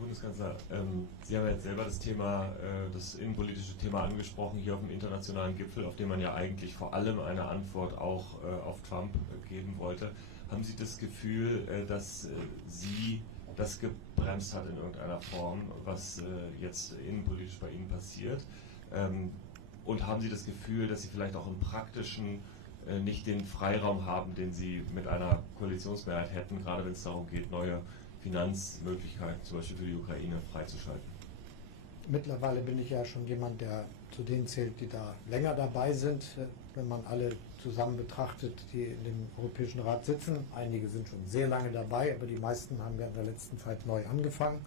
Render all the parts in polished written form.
Bundeskanzler, Sie haben jetzt selber das Thema, das innenpolitische Thema angesprochen, hier auf dem internationalen Gipfel, auf dem man ja eigentlich vor allem eine Antwort auch auf Trump geben wollte. Haben Sie das Gefühl, dass Sie das gebremst hat in irgendeiner Form, was jetzt innenpolitisch bei Ihnen passiert? Und haben Sie das Gefühl, dass Sie vielleicht auch im Praktischen nicht den Freiraum haben, den Sie mit einer Koalitionsmehrheit hätten, gerade wenn es darum geht, neue Finanzmöglichkeiten, zum Beispiel für die Ukraine, freizuschalten? Mittlerweile bin ich ja schon jemand, der zu denen zählt, die da länger dabei sind. Wenn man alle zusammen betrachtet, die in dem Europäischen Rat sitzen. Einige sind schon sehr lange dabei, aber die meisten haben ja in der letzten Zeit neu angefangen.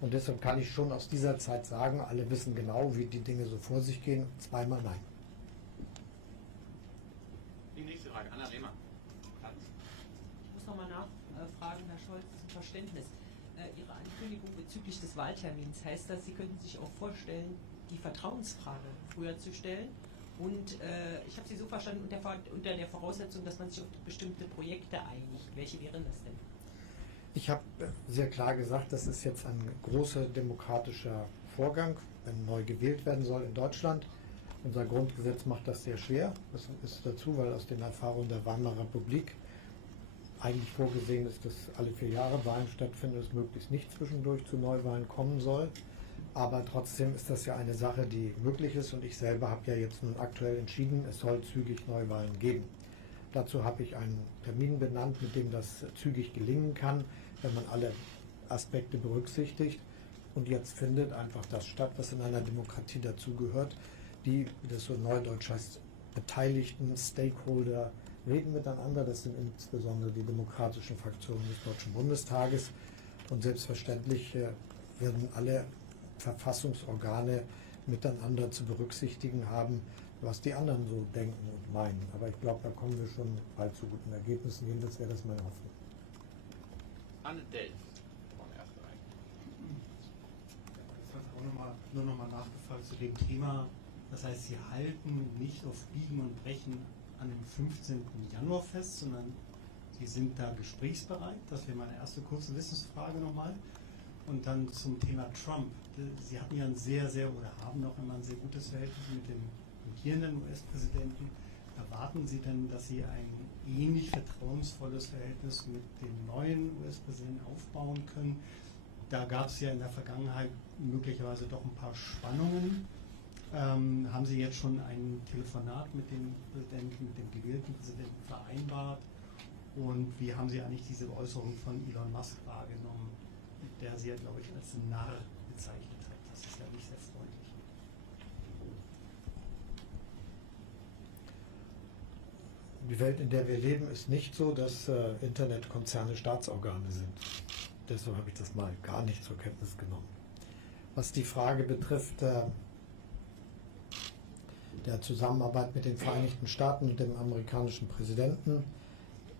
Und deshalb kann ich schon aus dieser Zeit sagen, alle wissen genau, wie die Dinge so vor sich gehen. Zweimal nein. Die nächste Frage, Anna Lehmann. Ich muss nochmal nachfragen, Herr Scholz, zum Verständnis. Ihre Ankündigung bezüglich des Wahltermins, heißt das, Sie könnten sich auch vorstellen, die Vertrauensfrage früher zu stellen? Und ich habe Sie so verstanden, unter der Voraussetzung, dass man sich auf bestimmte Projekte einigt. Welche wären das denn? Ich habe sehr klar gesagt, das ist jetzt ein großer demokratischer Vorgang, wenn neu gewählt werden soll in Deutschland. Unser Grundgesetz macht das sehr schwer. Das ist dazu, weil aus den Erfahrungen der Weimarer Republik eigentlich vorgesehen ist, dass alle 4 Jahre Wahlen stattfinden, dass möglichst nicht zwischendurch zu Neuwahlen kommen soll. Aber trotzdem ist das ja eine Sache, die möglich ist. Und ich selber habe ja jetzt nun aktuell entschieden, es soll zügig Neuwahlen geben. Dazu habe ich einen Termin benannt, mit dem das zügig gelingen kann, wenn man alle Aspekte berücksichtigt. Und jetzt findet einfach das statt, was in einer Demokratie dazugehört. Die, wie das so neudeutsch heißt, beteiligten Stakeholder reden miteinander. Das sind insbesondere die demokratischen Fraktionen des Deutschen Bundestages. Und selbstverständlich werden alle Verfassungsorgane miteinander zu berücksichtigen haben, was die anderen so denken und meinen. Aber ich glaube, da kommen wir schon bald zu guten Ergebnissen. Jedenfalls wäre das meine Hoffnung. Anne Delf von Erster Reihe. Das hat auch nur noch mal nachgefragt zu dem Thema. Das heißt, Sie halten nicht auf Biegen und Brechen an dem 15. Januar fest, sondern Sie sind da gesprächsbereit. Das wäre meine erste kurze Wissensfrage nochmal. Und dann zum Thema Trump. Sie hatten ja oder haben noch immer ein sehr gutes Verhältnis mit dem amtierenden US-Präsidenten. Erwarten Sie denn, dass Sie ein ähnlich vertrauensvolles Verhältnis mit dem neuen US-Präsidenten aufbauen können? Da gab es ja in der Vergangenheit möglicherweise doch ein paar Spannungen. Haben Sie jetzt schon ein Telefonat mit dem Präsidenten, mit dem gewählten Präsidenten vereinbart? Und wie haben Sie eigentlich diese Äußerung von Elon Musk wahrgenommen, der Sie ja, glaube ich, als Narr bezeichnet hat? Das ist ja nicht sehr freundlich. Die Welt, in der wir leben, ist nicht so, dass Internetkonzerne Staatsorgane sind. Deshalb habe ich das mal gar nicht zur Kenntnis genommen. Was die Frage betrifft, der Zusammenarbeit mit den Vereinigten Staaten und dem amerikanischen Präsidenten.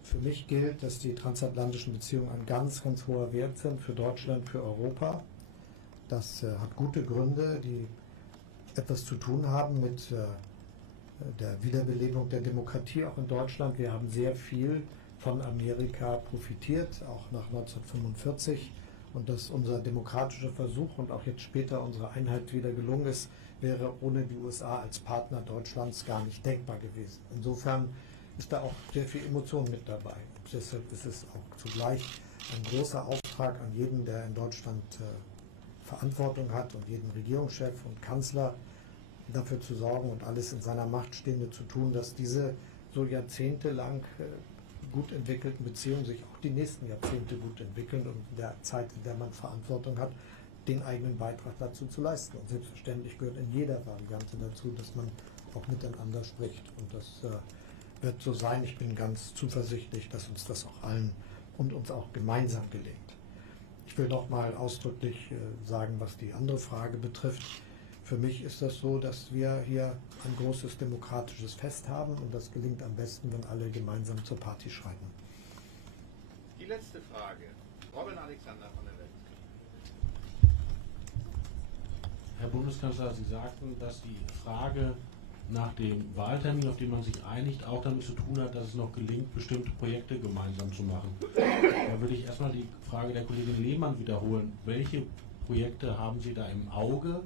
Für mich gilt, dass die transatlantischen Beziehungen ein ganz, ganz hoher Wert sind für Deutschland, für Europa. Das hat gute Gründe, die etwas zu tun haben mit der Wiederbelebung der Demokratie auch in Deutschland. Wir haben sehr viel von Amerika profitiert, auch nach 1945. Und dass unser demokratischer Versuch und auch jetzt später unsere Einheit wieder gelungen ist, wäre ohne die USA als Partner Deutschlands gar nicht denkbar gewesen. Insofern ist da auch sehr viel Emotion mit dabei. Und deshalb ist es auch zugleich ein großer Auftrag an jeden, der in Deutschland Verantwortung hat und jeden Regierungschef und Kanzler, dafür zu sorgen und alles in seiner Macht Stehende zu tun, dass diese so jahrzehntelang gut entwickelten Beziehungen sich auch die nächsten Jahrzehnte gut entwickeln und in der Zeit, in der man Verantwortung hat, den eigenen Beitrag dazu zu leisten. Und selbstverständlich gehört in jeder Variante dazu, dass man auch miteinander spricht. Und das wird so sein. Ich bin ganz zuversichtlich, dass uns das auch allen und uns auch gemeinsam gelingt. Ich will noch mal ausdrücklich sagen, was die andere Frage betrifft. Für mich ist das so, dass wir hier ein großes demokratisches Fest haben und das gelingt am besten, wenn alle gemeinsam zur Party schreiten. Die letzte Frage. Robin Alexander von der Welt. Herr Bundeskanzler, Sie sagten, dass die Frage nach dem Wahltermin, auf den man sich einigt, auch damit zu tun hat, dass es noch gelingt, bestimmte Projekte gemeinsam zu machen. Da würde ich erstmal die Frage der Kollegin Lehmann wiederholen. Welche Projekte haben Sie da im Auge?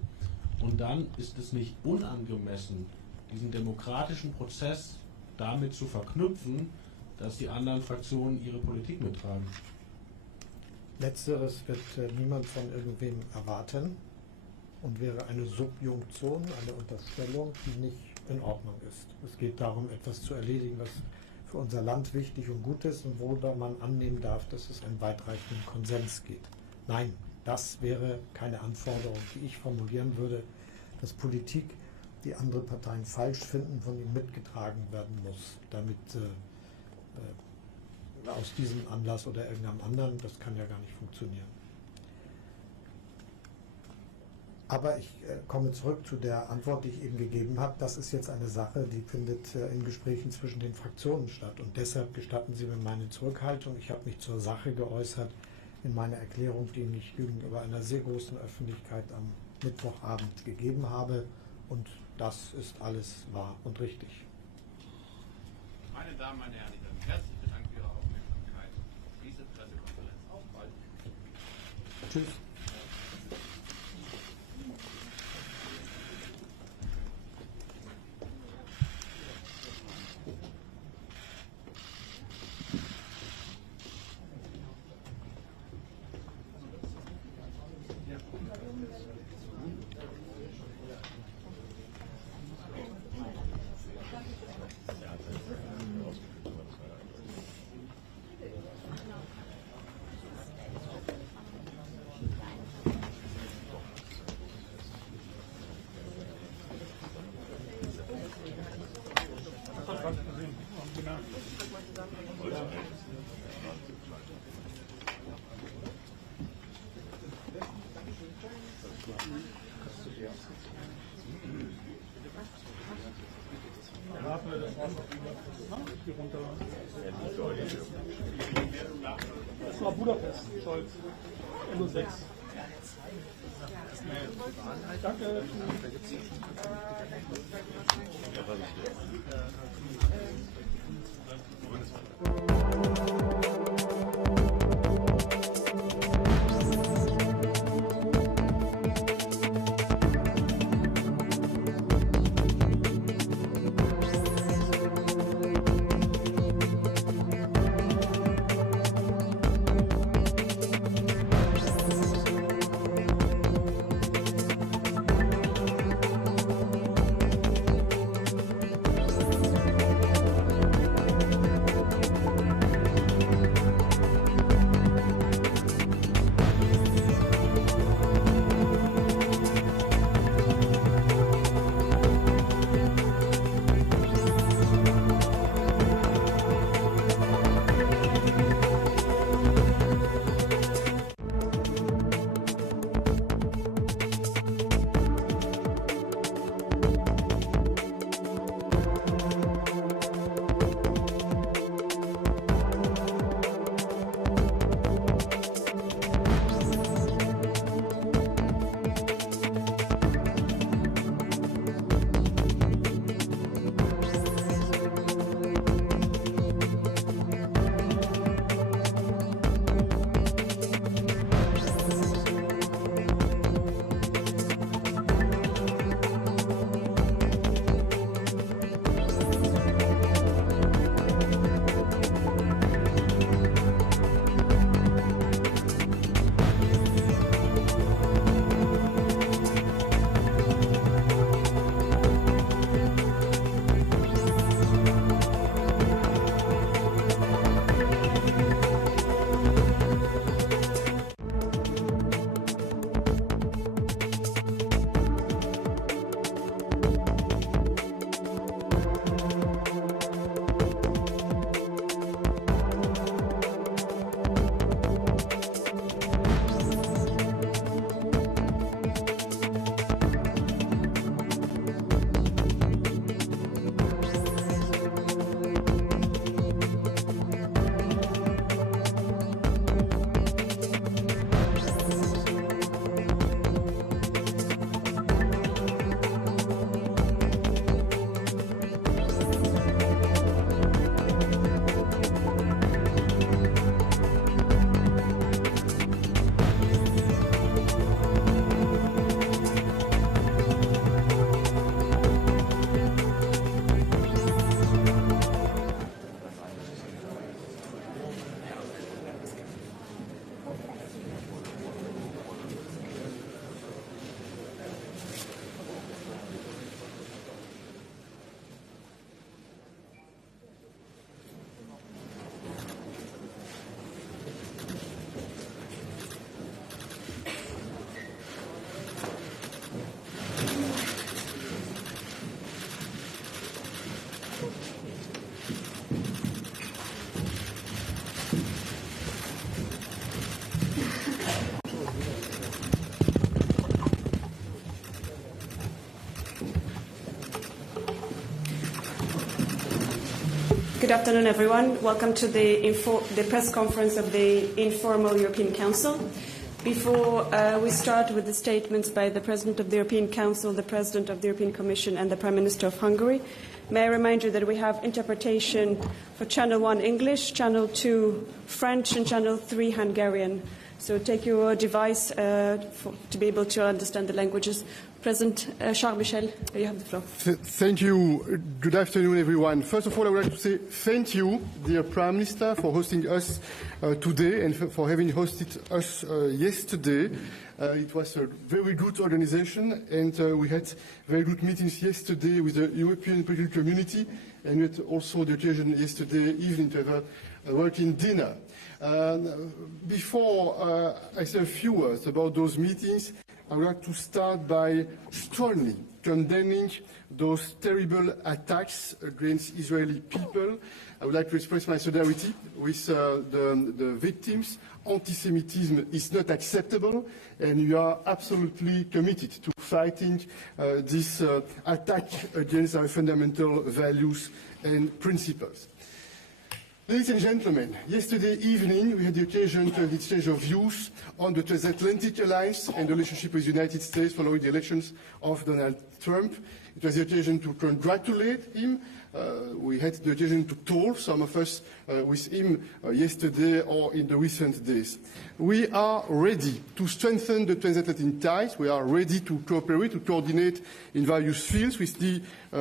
Und dann ist es nicht unangemessen, diesen demokratischen Prozess damit zu verknüpfen, dass die anderen Fraktionen ihre Politik mittragen. Letzteres wird niemand von irgendwem erwarten und wäre eine Subjunktion, eine Unterstellung, die nicht in Ordnung ist. Es geht darum, etwas zu erledigen, was für unser Land wichtig und gut ist und worüber man annehmen darf, dass es einen weitreichenden Konsens gibt. Nein, das wäre keine Anforderung, die ich formulieren würde, dass Politik, die andere Parteien falsch finden, von ihnen mitgetragen werden muss, damit aus diesem Anlass oder irgendeinem anderen, das kann ja gar nicht funktionieren. Aber ich komme zurück zu der Antwort, die ich eben gegeben habe. Das ist jetzt eine Sache, die findet in Gesprächen zwischen den Fraktionen statt. Und deshalb gestatten Sie mir meine Zurückhaltung. Ich habe mich zur Sache geäußert in meiner Erklärung, die ich gegenüber einer sehr großen Öffentlichkeit am Mittwochabend gegeben habe. Und das ist alles wahr und richtig. Meine Damen, meine Herren, ich sage herzlichen Dank für Ihre Aufmerksamkeit. Diese Pressekonferenz auch bald. Tschüss. Das war Budapest, Scholz. NO6. Danke. Good afternoon, everyone. Welcome to the press conference of the Informal European Council. Before we start with the statements by the President of the European Council, the President of the European Commission and the Prime Minister of Hungary, may I remind you that we have interpretation for Channel 1 English, Channel 2 French and Channel 3 Hungarian. So take your device to be able to understand the languages. President Charles Michel, you have the floor. Thank you. Good afternoon, everyone. First of all, I would like to say thank you, dear Prime Minister, for hosting us today and for having hosted us yesterday. It was a very good organization, and we had very good meetings yesterday with the European political community, and we had also the occasion yesterday evening to have a working dinner. Before I say a few words about those meetings, I would like to start by strongly condemning those terrible attacks against Israeli people. I would like to express my solidarity with the victims. Anti-Semitism is not acceptable, and we are absolutely committed to fighting this attack against our fundamental values and principles. Ladies and gentlemen, yesterday evening we had the occasion to have an exchange of views on the transatlantic alliance and the relationship with the United States following the elections of Donald Trump. It was the occasion to congratulate him. We had the occasion to talk, some of us, with him yesterday or in the recent days. We are ready to strengthen the transatlantic ties. We are ready to cooperate, to coordinate in various fields with the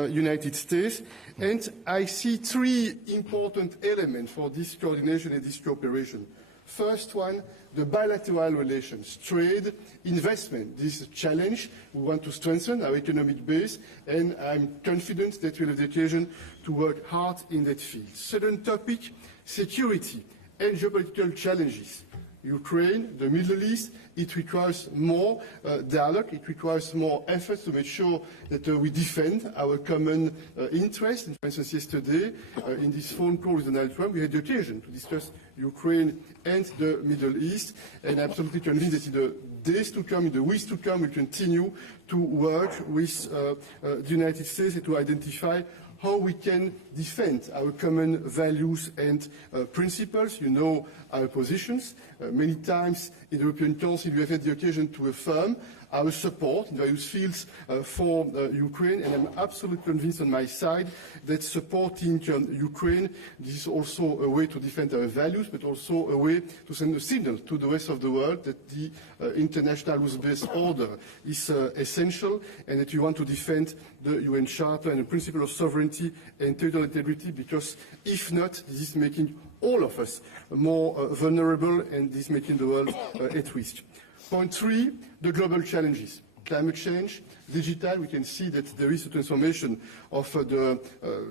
United States. And I see three important elements for this coordination and this cooperation. First one, the bilateral relations, trade, investment. This is a challenge. We want to strengthen our economic base, and I'm confident that we'll have the occasion to work hard in that field. Second topic, security and geopolitical challenges. Ukraine, the Middle East, it requires more dialogue, it requires more efforts to make sure that we defend our common interests. And for instance, yesterday, in this phone call with Donald Trump, we had the occasion to discuss Ukraine and the Middle East, and I'm absolutely convinced that in the days to come, in the weeks to come, we'll continue to work with the United States and to identify how we can defend our common values and principles. You know our positions. Many times in the European Council we have had the occasion to affirm our support in various fields for Ukraine, and I'm absolutely convinced on my side that supporting Ukraine, this is also a way to defend our values, but also a way to send a signal to the rest of the world that the international rules-based order is essential, and that you want to defend the UN Charter and the principle of sovereignty and territorial integrity, because if not, this is making all of us more vulnerable, and this is making the world at risk. Point three, the global challenges. Climate change, digital, we can see that there is a transformation of the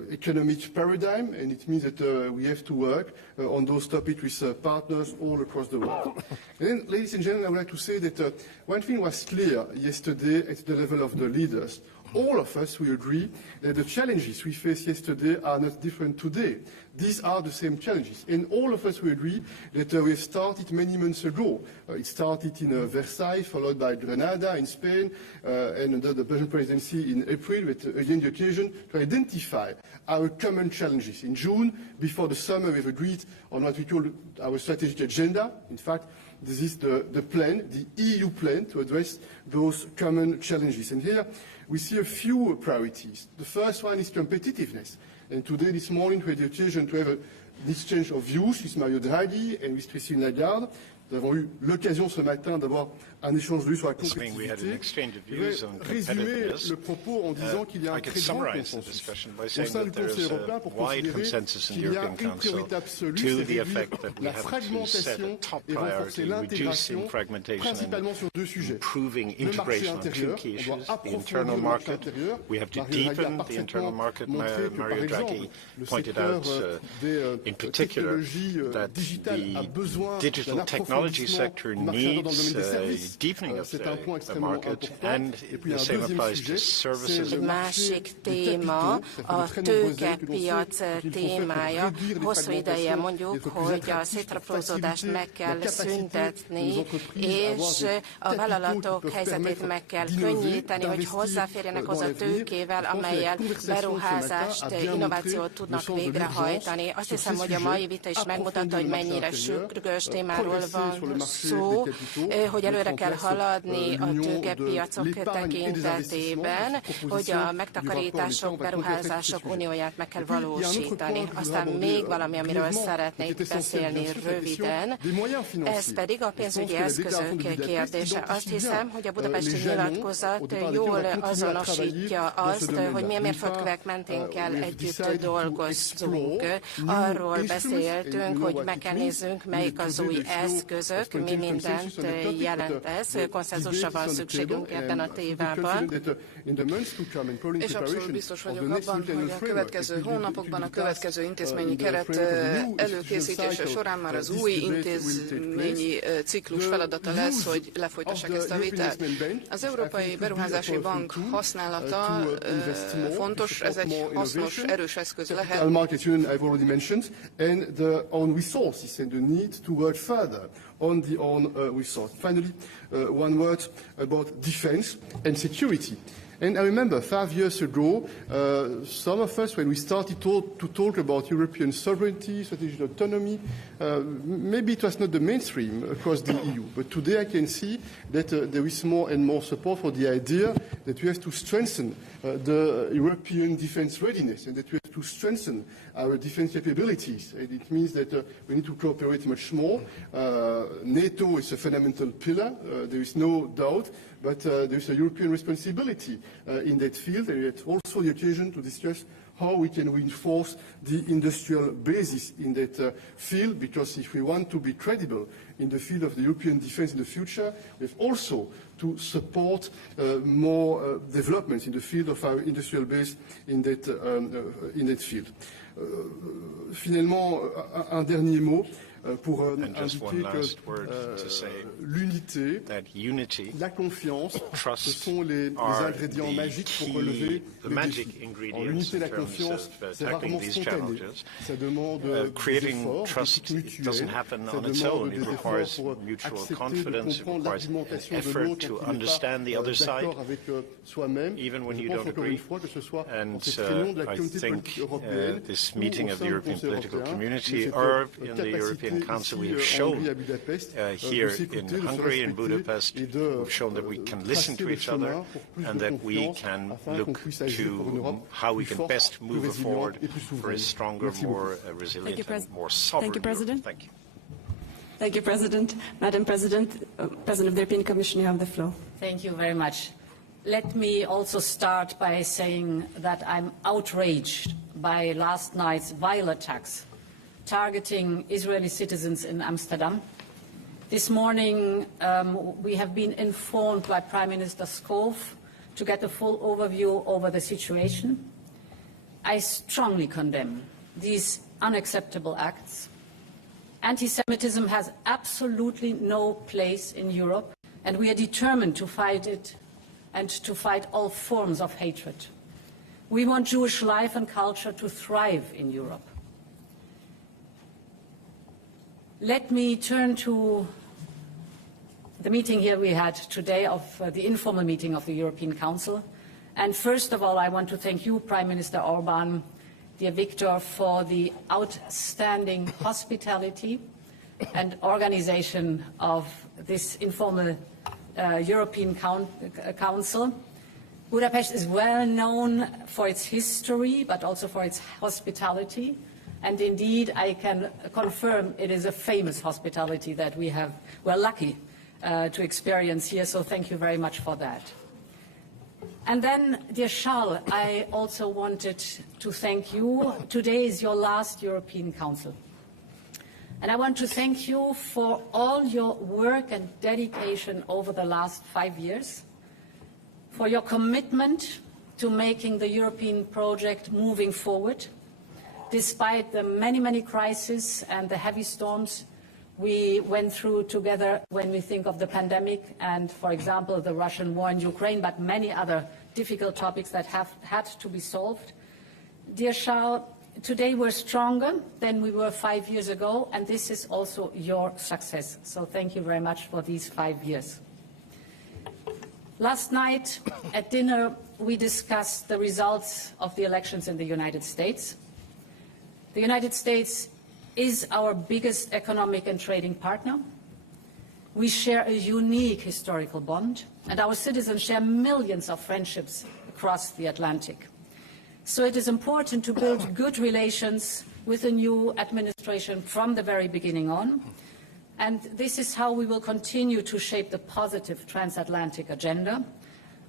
economic paradigm, and it means that we have to work on those topics with partners all across the world. And then, ladies and gentlemen, I would like to say that one thing was clear yesterday at the level of the leaders. All of us, we agree that the challenges we faced yesterday are not different today. These are the same challenges. And all of us, we agree that we have started many months ago. It started in Versailles, followed by Grenada in Spain, and under the Belgian presidency in April, with again the occasion to identify our common challenges. In June, before the summer, we have agreed on what we call our strategic agenda. In fact, this is the plan, the EU plan, to address those common challenges. And here we see a few priorities. The first one is competitiveness. And today, this morning, we had the occasion to have an exchange of views with Mario Draghi and with Christine Lagarde. Nous avons eu l'occasion ce matin d'avoir un échange de vues sur la compétitivité. Je vais résumer le propos en disant qu'il y a un très grand consensus au sein du Conseil européen pour considérer qu'il y a une priorité absolue, c'est réduire la fragmentation et renforcer l'intégration, principalement sur deux sujets. Le marché intérieur, on doit approfondir le marché intérieur. Mario Draghi a parfaitement montré que, par exemple, le secteur des technologies digitales a besoin d'un approfondissement technology sector needs a deepening of the market, and the same applies to services. Egy másik téma a tőkepiac témája. Hosszú ideje mondjuk, hogy a szétaprózódást meg kell szüntetni, és a vállalatok helyzetét meg kell könnyíteni, hogy hozzáférjenek hozzá tőkével, amellyel beruházást, innovációt tudnak végrehajtani. Azt hiszem, hogy a mai vita is megmutatta, hogy mennyire sürgős témáról van szó, hogy előre kell haladni a tőkepiacok tekintetében, hogy a megtakarítások, beruházások unióját meg kell valósítani. Aztán még valami, amiről szeretnék beszélni röviden, ez pedig a pénzügyi eszközök kérdése. Azt hiszem, hogy a budapesti nyilatkozat jól azonosítja azt, hogy milyen mérföldkövek mentén kell együtt dolgozzunk. Arról beszéltünk, hogy meg kell nézzünk, melyik az új eszközök, mi mindent jelent ez. Konszenzusra van szükségünk ebben a témában. És abszolút biztos vagyok abban, hogy a következő hónapokban a következő intézményi keret előkészítése során már az új intézményi ciklus feladata lesz, hogy lefolytassák ezt a vitát. Az Európai Beruházási Bank használata fontos, ez egy hasznos, erős eszköz lehet. On the own resource. Finally, one word about defense and security. And I remember 5 years ago, some of us, when we started to talk about European sovereignty, strategic autonomy, maybe it was not the mainstream across the EU. But today I can see that there is more and more support for the idea that we have to strengthen the European defense readiness and that we have to strengthen our defense capabilities. And it means that we need to cooperate much more. NATO is a fundamental pillar, there is no doubt. But there is a European responsibility in that field, and it's also the occasion to discuss how we can reinforce the industrial basis in that field, because if we want to be credible in the field of the European defence in the future, we have also to support more developments in the field of our industrial base in that field. Finalement, un dernier mot. Pour indiquer que l'unité, la confiance, ce sont les ingrédients magiques pour relever les défis. L'unité et la confiance, c'est rarement spontané. Ça demande des efforts, des mutuels, ça demande des efforts pour accepter de comprendre l'argumentation de l'autre et qui n'est pas d'accord avec soi-même. Je pense encore une fois que ce soit en cette réunion de la communauté politique européenne ou au sein du Conseil européen, cette capacité Council, we have shown here in Hungary and Budapest, we've shown that we can listen to each other and that we can look to how we can best move forward for a stronger, more resilient and more sovereign Thank you, President. Thank you. Thank you, President. Madam President, President of the European Commission, you have the floor. Thank you very much. Let me also start by saying that I'm outraged by last night's vile attacks targeting Israeli citizens in Amsterdam. This morning, we have been informed by Prime Minister Schoof to get a full overview over the situation. I strongly condemn these unacceptable acts. Anti-Semitism has absolutely no place in Europe, and we are determined to fight it and to fight all forms of hatred. We want Jewish life and culture to thrive in Europe. Let me turn to the meeting here we had today of the informal meeting of the European Council. And first of all, I want to thank you, Prime Minister Orban, dear Viktor, for the outstanding hospitality and organization of this informal European Council. Budapest is well known for its history, but also for its hospitality. And indeed, I can confirm it is a famous hospitality that we're lucky to experience here, so thank you very much for that. And then, dear Charles, I also wanted to thank you. Today is your last European Council. And I want to thank you for all your work and dedication over the last 5 years, for your commitment to making the European project moving forward, despite the many, many crises and the heavy storms we went through together when we think of the pandemic and, for example, the Russian war in Ukraine, but many other difficult topics that have had to be solved. Dear Charles, today we're stronger than we were 5 years ago, and this is also your success. So thank you very much for these 5 years. Last night at dinner, we discussed the results of the elections in the United States. The United States is our biggest economic and trading partner. We share a unique historical bond, and our citizens share millions of friendships across the Atlantic. So it is important to build good relations with the new administration from the very beginning on. And this is how we will continue to shape the positive transatlantic agenda.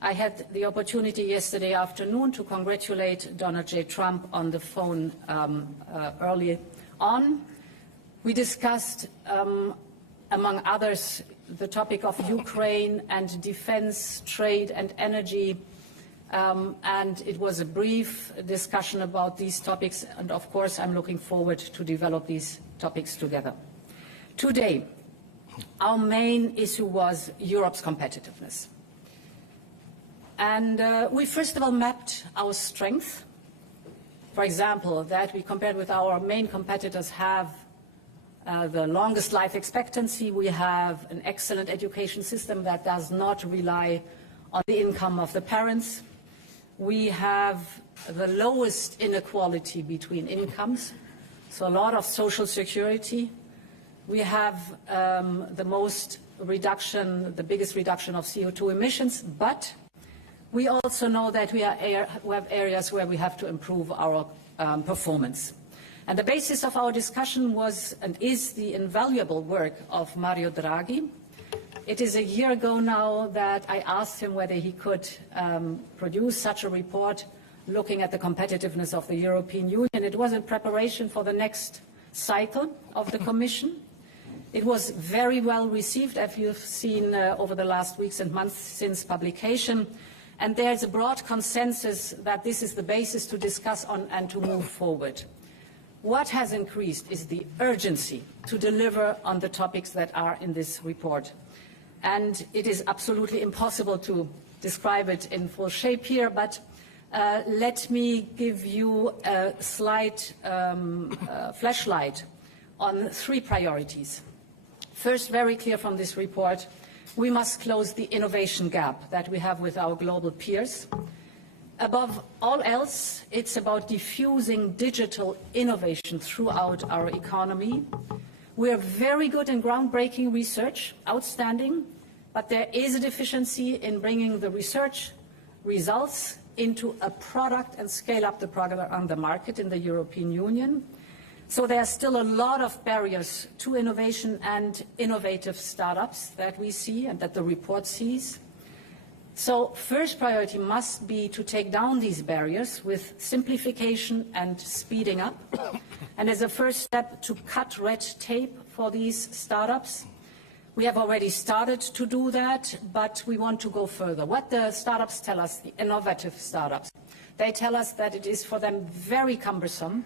I had the opportunity yesterday afternoon to congratulate Donald J. Trump on the phone early on. We discussed, among others, the topic of Ukraine and defense, trade and energy. And it was a brief discussion about these topics. And of course, I'm looking forward to develop these topics together. Today, our main issue was Europe's competitiveness. And we first of all mapped our strength. For example, that we compared with our main competitors have the longest life expectancy. We have an excellent education system that does not rely on the income of the parents. We have the lowest inequality between incomes, so a lot of social security. We have the biggest reduction of CO2 emissions, but we also know that we have areas where we have to improve our performance. And the basis of our discussion was and is the invaluable work of Mario Draghi. It is a year ago now that I asked him whether he could produce such a report looking at the competitiveness of the European Union. It was in preparation for the next cycle of the Commission. It was very well received, as you've seen over the last weeks and months since publication. And there's a broad consensus that this is the basis to discuss on and to move forward. What has increased is the urgency to deliver on the topics that are in this report. And it is absolutely impossible to describe it in full shape here, but let me give you a slight flashlight on 3 priorities. First, very clear from this report, we must close the innovation gap that we have with our global peers. Above all else, it's about diffusing digital innovation throughout our economy. We are very good in groundbreaking research, outstanding, but there is a deficiency in bringing the research results into a product and scale up the product on the market in the European Union. So there are still a lot of barriers to innovation and innovative startups that we see and that the report sees. So first priority must be to take down these barriers with simplification and speeding up. And as a first step, to cut red tape for these startups. We have already started to do that, but we want to go further. What the startups tell us, the innovative startups, they tell us that it is for them very cumbersome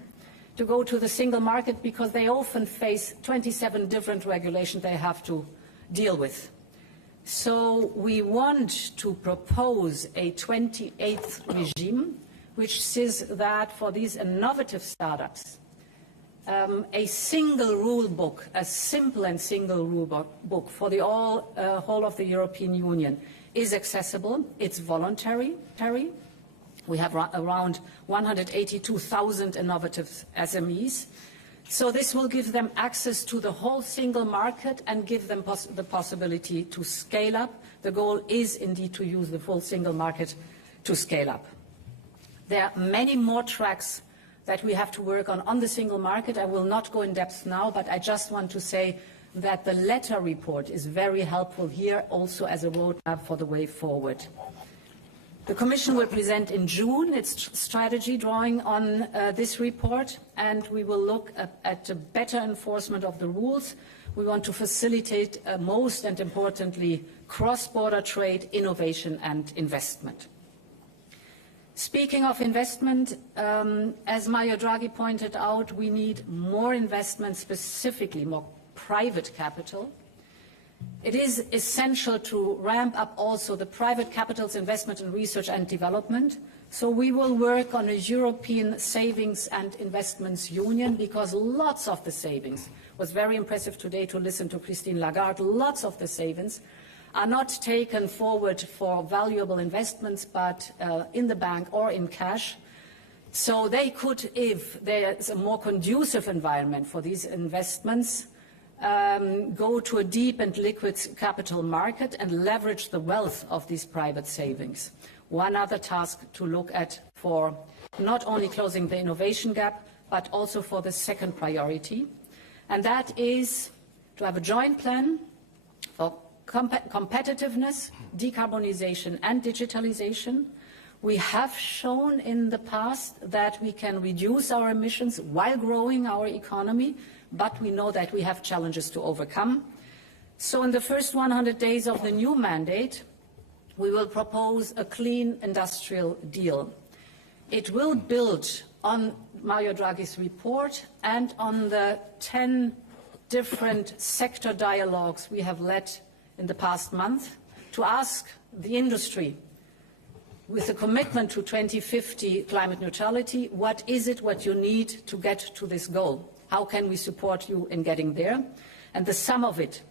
to go to the single market because they often face 27 different regulations they have to deal with. So we want to propose a 28th regime, which says that for these innovative startups, a single rule book, a simple and single rule book for the whole of the European Union is accessible. It's voluntary. We have around 182,000 innovative SMEs. So this will give them access to the whole single market and give them the possibility to scale up. The goal is indeed to use the full single market to scale up. There are many more tracks that we have to work on the single market. I will not go in depth now, but I just want to say that the letter report is very helpful here also as a roadmap for the way forward. The Commission will present in June its strategy drawing on this report, and we will look at a better enforcement of the rules. We want to facilitate most and importantly cross-border trade, innovation and investment. Speaking of investment, as Mario Draghi pointed out, we need more investment, specifically more private capital. It is essential to ramp up also the private capital's investment in research and development. So we will work on a European savings and investments union, because lots of the savings, was very impressive today to listen to Christine Lagarde, lots of the savings are not taken forward for valuable investments, but in the bank or in cash. So they could, if there is a more conducive environment for these investments, go to a deep and liquid capital market and leverage the wealth of these private savings. One other task to look at for not only closing the innovation gap, but also for the second priority, and that is to have a joint plan for competitiveness, decarbonization and digitalization. We have shown in the past that we can reduce our emissions while growing our economy, but we know that we have challenges to overcome. So in the first 100 days of the new mandate, we will propose a clean industrial deal. It will build on Mario Draghi's report and on the 10 different sector dialogues we have led in the past month to ask the industry, with a commitment to 2050 climate neutrality, what is it what you need to get to this goal? How can we support you in getting there? And the sum of it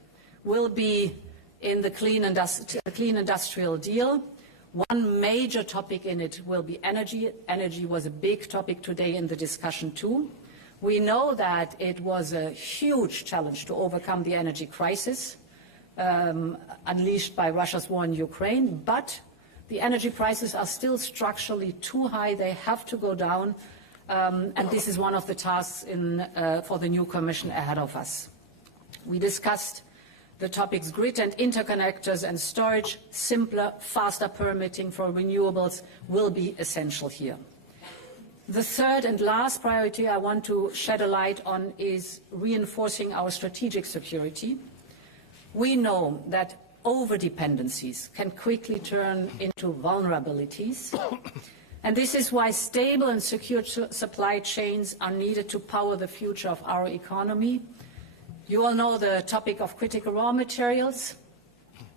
will be in the clean industrial deal. One major topic in it will be energy. Energy was a big topic today in the discussion too. We know that it was a huge challenge to overcome the energy crisis unleashed by Russia's war in Ukraine, but the energy prices are still structurally too high. They have to go down, and this is one of the tasks for the new Commission ahead of us. We discussed the topics grid and interconnectors and storage. Simpler, faster permitting for renewables will be essential here. The third and last priority I want to shed a light on is reinforcing our strategic security. We know that over-dependencies can quickly turn into vulnerabilities, and this is why stable and secure supply chains are needed to power the future of our economy. You all know the topic of critical raw materials.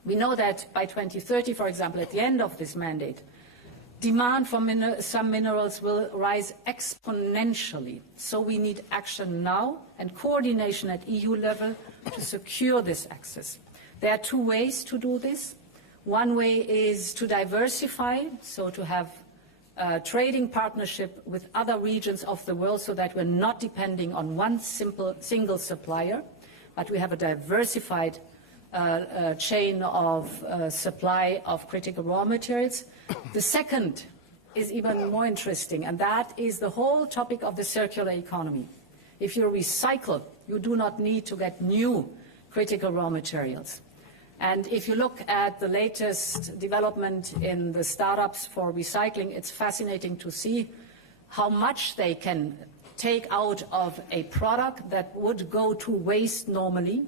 We know that by 2030, for example, at the end of this mandate, demand for some minerals will rise exponentially. So we need action now and coordination at EU level to secure this access. There are two ways to do this. One way is to diversify, so to have a trading partnership with other regions of the world so that we're not depending on one single supplier, but we have a diversified chain of supply of critical raw materials. The second is even more interesting, and that is the whole topic of the circular economy. If you recycle, you do not need to get new critical raw materials. And if you look at the latest development in the startups for recycling, it's fascinating to see how much they can take out of a product that would go to waste normally,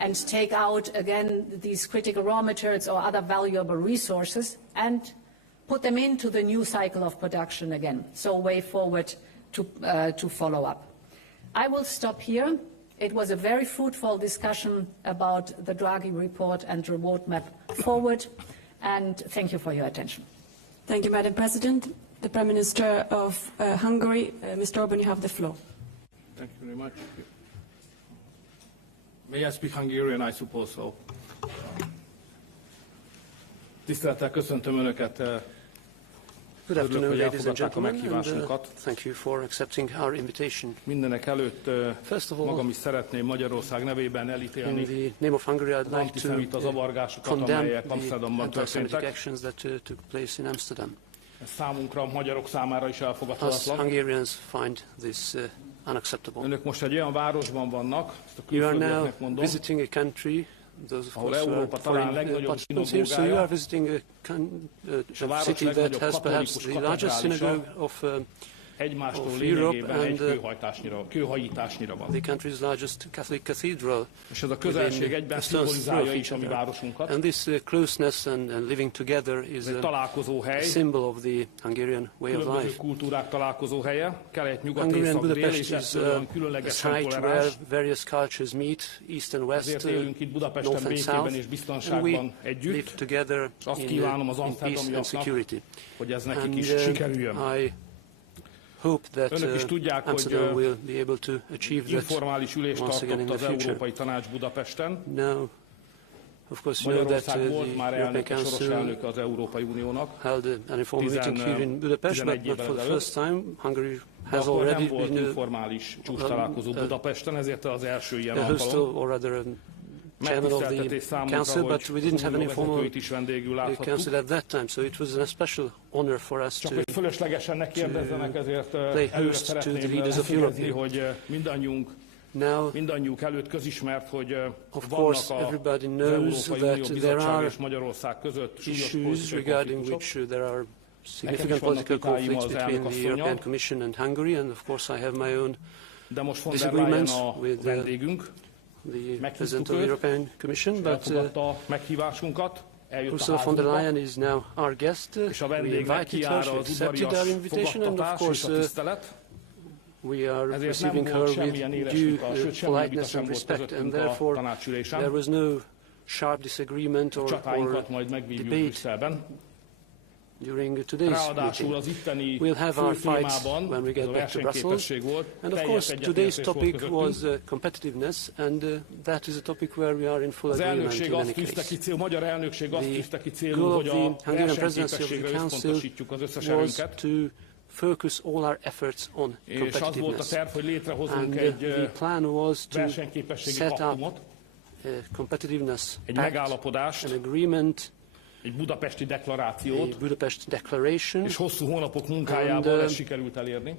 and take out again these critical raw materials or other valuable resources and put them into the new cycle of production again. So a way forward to follow up. I will stop here. It was a very fruitful discussion about the Draghi report and the roadmap forward, and thank you for your attention. Thank you, Madam President. The Prime Minister of Hungary, Mr. Orban, you have the floor. Thank you very much. May I speak Hungarian, I suppose so. Tisztelettel köszöntöm Önöket. Good afternoon, ladies and gentlemen, and thank you for accepting our invitation. Mindenek előtt magam is szeretném Magyarország nevében elítélni in the name of Hungary, I'd like to condemn the anti-Semitic actions that took place in Amsterdam. Ez számunkra, magyarok számára is elfogadhatatlan. Us Hungarians find this unacceptable. Önök most egy olyan városban vannak, ezt a you are külföldieknek now mondom, visiting a country, those of ahol us Európa talán legnagyobb here, so you are visiting a city that has perhaps the largest synagogue of egymástól of lényegében Europe egy kőhajításnyira van. the country's largest Catholic cathedral. És ez a közelség egyben szimbolizálja is a mi városunkat. And this closeness and living together is a symbol of the Hungarian way of Különböző life. kultúrák találkozóhelye, kelet, nyugat, Hungarian észak, dél, Budapest és is ettől a különlegesen site where toleráns. various cultures meet, east and west, Ezért élünk itt Budapesten north and békében south, és and biztonságban we együtt. live together És azt in kívánom az peace and amsterdamiaknak, security. hogy ez nekik And is sikerüljön. I hope that Önök is tudják, hogy Amsterdam will be able to achieve that informális ülést once again in tartott the az future. Európai Tanács Budapesten. Now, of course, you know that Magyarország volt már the European elnöke, soros Council elnöke az Európai Uniónak. held an informal meeting here in Budapest, but not for the first time. Hungary has akkor already nem volt been informális csúcs találkozó Budapesten, ezért az első ilyen a host, alkalom. or rather chairman of the council, but we didn't have an informal council at that time, so it was a special honor for us Csak to hogy fölöslegesen ne kérdezzenek, ezért play előre host to the szeretném leaders of Europe. leszögezni, hogy mindannyiunk előtt közismert, hogy vannak az Európai Unió Bizottság és Magyarország között súlyos politikai konfliktusok. there are significant political conflicts between the European Commission and Hungary, and of course I have my own disagreements with the President of the European Commission, but Ursula von der Leyen is now our guest. We invited her, she accepted our invitation, and of course we are receiving her with due politeness and respect, and therefore there was no sharp disagreement or debate during today's meeting. We'll have our fights when we get back to Brussels. And of course, today's topic was competitiveness, and that is a topipic where we are in full agreement in any case. The goal of the Hungarian presidency of the Council was to focus all our efforts on competitiveness. And the plan was to set up a competitiveness pact, an agreement, egy budapesti deklarációt, Budapest Declaration, és hosszú hónapok munkájából ezt sikerült elérni.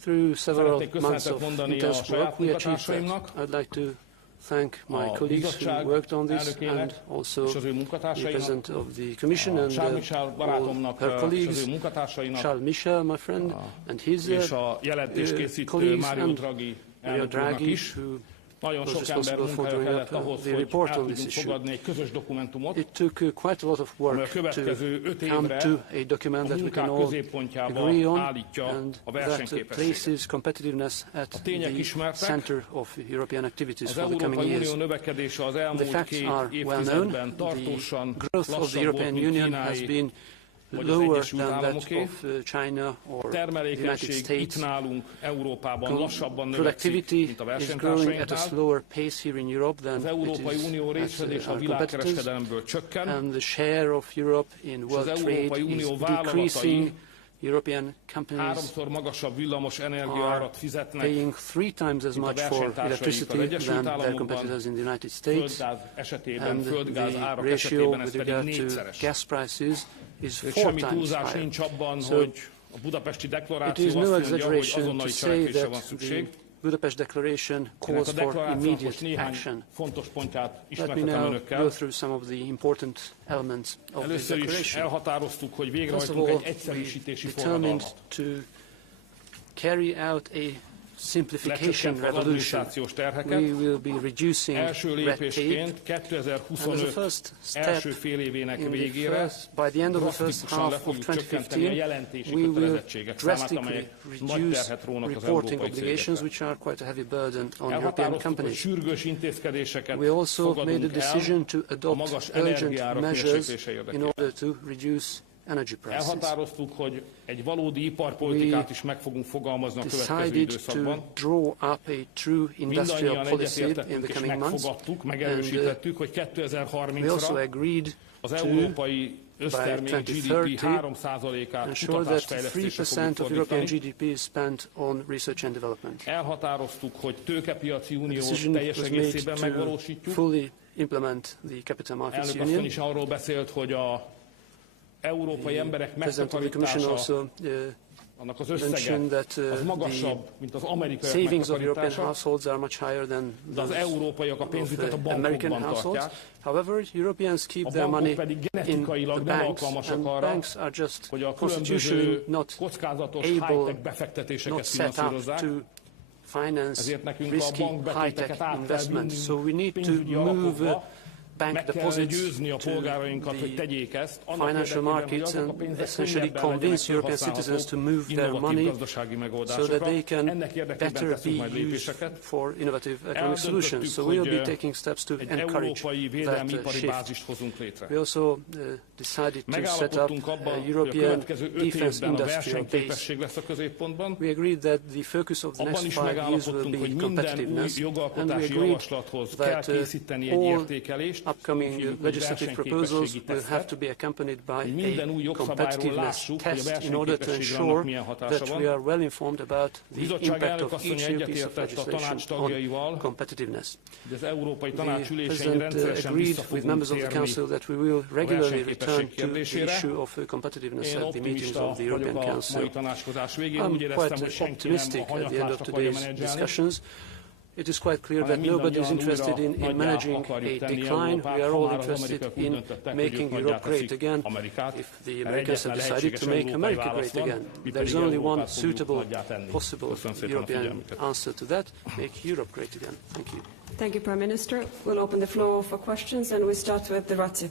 Through several months of intense work, we achieved that. I'd like to thank my colleagues who worked on this, and also the President of the Commission and all her colleagues, Charles Michel, my friend, and his colleagues, and Mario Draghi, who nagyon sok ember munkája kellett ahhoz, hogy el tudjunk fogadni egy közös dokumentumot, it took quite a lot of work to come to a document that we can all agree on, and that places competitiveness at the center of European activities for the coming years. The facts are well known. The growth of the European Union has been lower than that of China or the United States. Productivity is growing at a slower pace here in Europe than it is at our competitors, and the share of Europe in world trade is decreasing. European companies are paying 3 times as much for electricity than their competitors in the United States, and the ratio with regard to gas prices is 4 times higher. So it is no exaggeration to say that the Budapest Declaration calls for immediate action. Let me now go through some of the important elements of this declaration. First of all, we determined to carry out a simplification revolution. We will be reducing red tape, and as a first step, by the end of the first half of 2015, we will drastically reduce reporting obligations, which are quite a heavy burden on European companies. We also made a decision to adopt urgent measures in order to reduce energy prices. Elhatároztuk, hogy egy valódi iparpolitikát is meg fogunk fogalmazni a következő időszakban. Draw up a true industrial policy in the coming months. Megfogadtuk, megerősítettük, hogy 2030-ra az európai össztermék GDP 3%-át kutatásfejlesztésre fogjuk fordítani. Elhatároztuk, hogy tőkepiaci uniót teljes egészében megvalósítjuk. Elnök asszony is arról beszélt, hogy európai emberek megtakarítása mentioned that the savings of European households are much higher than those of American households. However, Europeans keep their money in the banks, and banks are just constitutionally not able, not set up to finance risky high-tech investments. So we need to move bank deposits to the financial markets and essentially convince European citizens to move their money so that they can better be used for innovative economic solutions. So we will be taking steps to encourage that shift. We also decided to set up a European defense industrial base. We agreed that the focus of the next 5 years will be competitiveness, and we agreed that all upcoming legislative proposals will have to be accompanied by a competitiveness test in order to ensure that we are well informed about the impact of each new piece of legislation on competitiveness. The President agreed with members of the Council that we will regularly return to the issue of competitiveness at the meetings of the European Council. I'm quite optimistic at the end of today's discussions. It is quite clear that nobody is interested in managing a decline. We are all interested in making Europe great again. If the Americans have decided to make America great again, there is only one suitable, possible European answer to that: make Europe great again. Thank you. Thank you, Prime Minister. We'll open the floor for questions, and we start with the Razzi.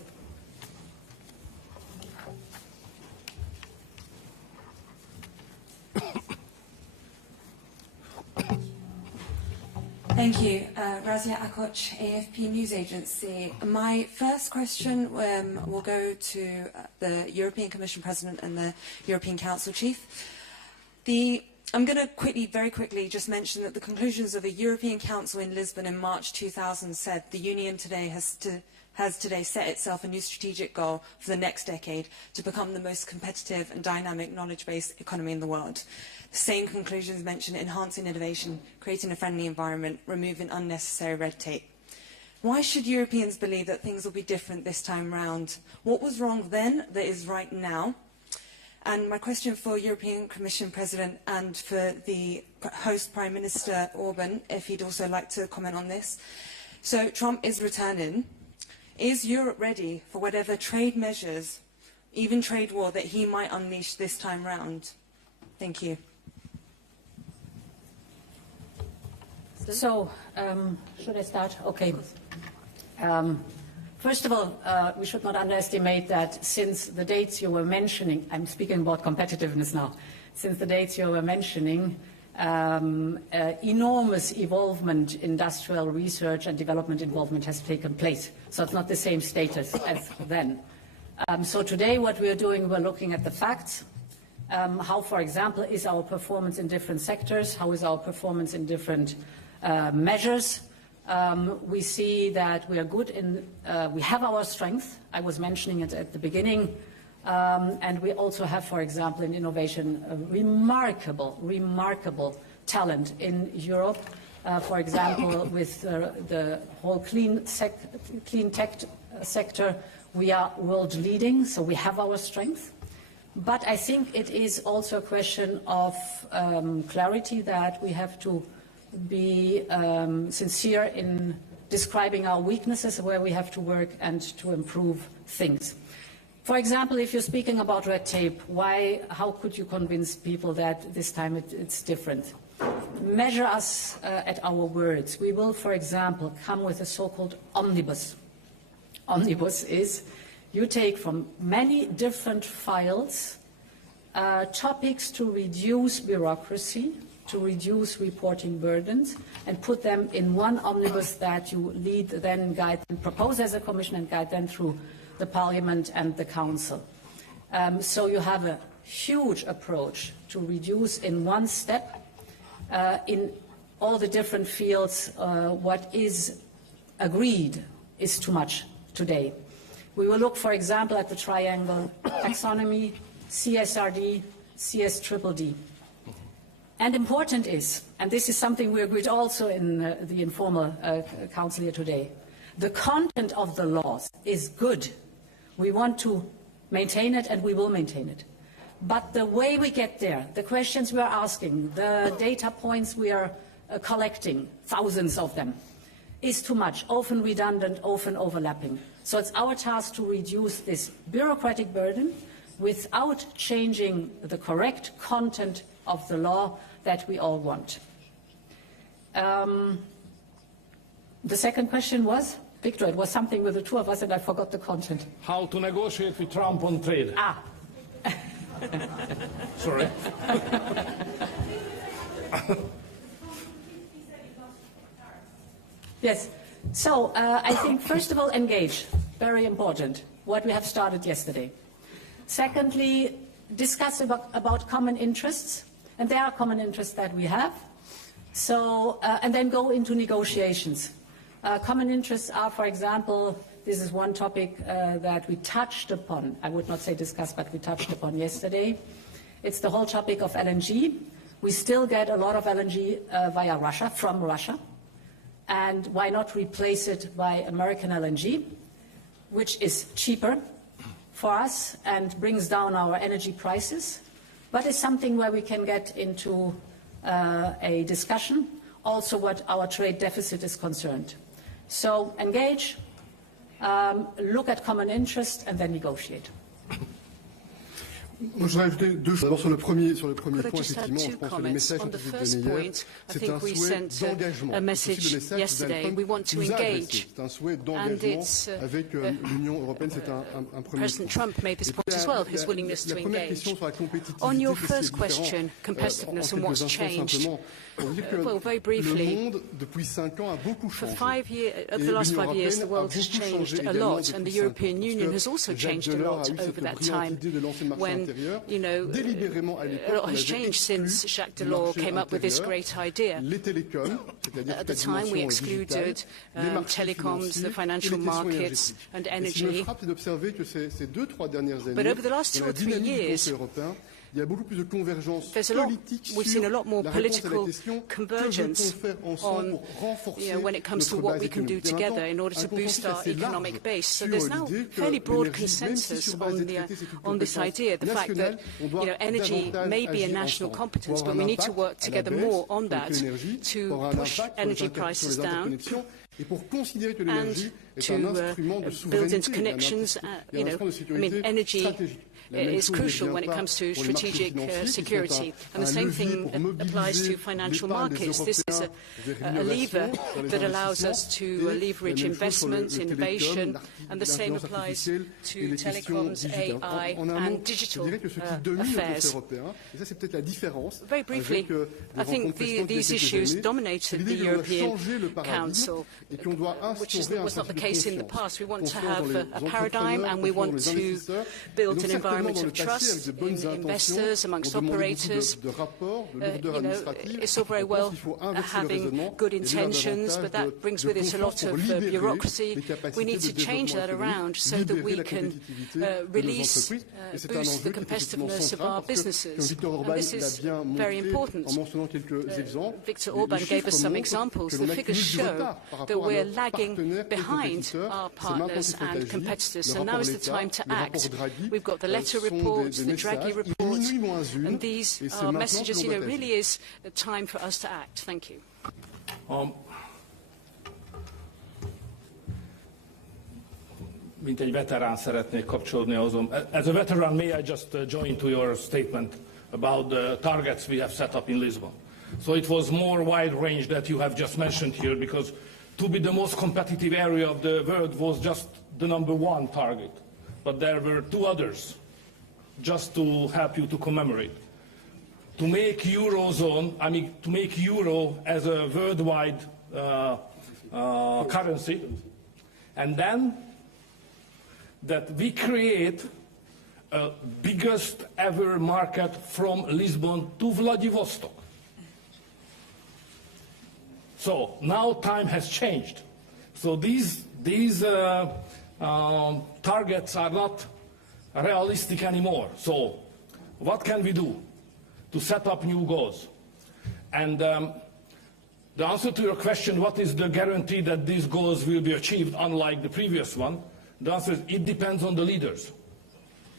Thank you. Razia Akoc, AFP News Agency. My first question will go to the European Commission President and the European Council Chief. I'm going to very quickly just mention that the conclusions of a European Council in Lisbon in March 2000 said the Union today has today set itself a new strategic goal for the next decade to become the most competitive and dynamic knowledge-based economy in the world. The same conclusions mention enhancing innovation, creating a friendly environment, removing unnecessary red tape. Why should Europeans believe that things will be different this time round? What was wrong then that is right now? And my question for European Commission President and for the host Prime Minister Orban, if he'd also like to comment on this. So Trump is returning. Is Europe ready for whatever trade measures, even trade war, that he might unleash this time round? Thank you. So, should I start? Okay. First of all, we should not underestimate that since the dates you were mentioning, I'm speaking about competitiveness now, since the dates you were mentioning, enormous involvement, industrial research and development involvement has taken place. So it's not the same status as then. So today what we're doing, we're looking at the facts. How, for example, is our performance in different sectors? How is our performance in different measures? We see that we are good in, we have our strength. I was mentioning it at the beginning. And we also have, for example, in innovation, a remarkable talent in Europe. For example, with the whole clean tech sector, we are world leading, so we have our strength. But I think it is also a question of clarity that we have to be sincere in describing our weaknesses, where we have to work and to improve things. For example, if you're speaking about red tape, how could you convince people that this time it's different? Measure us at our words. We will, for example, come with a so-called omnibus. Omnibus is you take from many different files topics to reduce bureaucracy, to reduce reporting burdens, and put them in one omnibus that you lead, then guide, and propose as a Commission and guide them through the Parliament and the Council. So you have a huge approach to reduce in one step in all the different fields what is agreed is too much today. We will look, for example, at the triangle taxonomy, CSRD, CSDDD. And important is, and this is something we agreed also in the informal council here today, the content of the laws is good. We want to maintain it and we will maintain it. But the way we get there, the questions we are asking, the data points we are collecting, thousands of them, is too much, often redundant, often overlapping. So it's our task to reduce this bureaucratic burden without changing the correct content of the law that we all want. The second question was? Viktor, it was something with the two of us and I forgot the content. How to negotiate with Trump on trade. Ah. Sorry. Yes. So I think, first of all, engage. Very important. What we have started yesterday. Secondly, discuss about common interests. And there are common interests that we have. So, and then go into negotiations. Common interests are, for example, this is one topic that we touched upon. I would not say discussed, but we touched upon yesterday. It's the whole topic of LNG. We still get a lot of LNG via Russia, from Russia. And why not replace it by American LNG, which is cheaper for us and brings down our energy prices, but is something where we can get into a discussion, also what our trade deficit is concerned. So engage, look at common interest, and then negotiate. Moi, je voudrais ajouter deux choses. D'abord, sur le premier point, effectivement, je pense que le message que vous avez donné hier, c'est un souhait d'engagement. C'est aussi le message que Donald Trump nous a adressé. C'est un souhait d'engagement avec l'Union européenne. C'est un premier President Trump made this point as well, his willingness to engage. On your first question, competitiveness and what's changed, well, very briefly, for 5 years, over the last 5 years, the world has changed a lot, and the European Union has also changed a lot over that time. When, you know, a lot has changed since Jacques Delors came up with this great idea. At the time, we excluded telecoms, the financial markets, and energy. But over the last 2 or 3 years, we've seen a lot more political convergence on, when it comes to what we can do together in order to boost our economic base. So there's now fairly broad consensus on this idea, the fact that, you know, energy may be a national competence, but we need to work together more on that to push energy prices down and to build interconnections. You know, I mean, energy is crucial when it comes to strategic security. And the same thing applies to financial markets. This is a lever that allows us to leverage investment, innovation, and the same applies to telecoms, AI, and digital affairs. Very briefly, I think these issues dominated the European Council, which was not the case in the past. We want to have a paradigm, and we want to build an environment of trust in investors, amongst operators. You know, it's all very well having good intentions, but that brings with it a lot of bureaucracy. We need to change that around so that we can boost the competitiveness of our businesses. And this is very important. Viktor Orban gave us some examples. The figures show that we're lagging behind our partners and competitors, and now is the time to act. We've got the letter reports, the Draghi reports, and these are messages. You know, it really is a time for us to act. Thank you. Mint egy veterán szeretnék kapcsolódni azon. As a veteran, may I just join to your statement about the targets we have set up in Lisbon? So it was more wide range that you have just mentioned here, because to be the most competitive area of the world was just the #1 target. But there were 2 others, just to help you to commemorate. To make Eurozone, I mean, to make Euro as a worldwide currency, and then that we create a biggest ever market from Lisbon to Vladivostok. So now time has changed. So these targets are not realistic anymore. So what can we do to set up new goals? And the answer to your question, what is the guarantee that these goals will be achieved, unlike the previous one? The answer is, it depends on the leaders.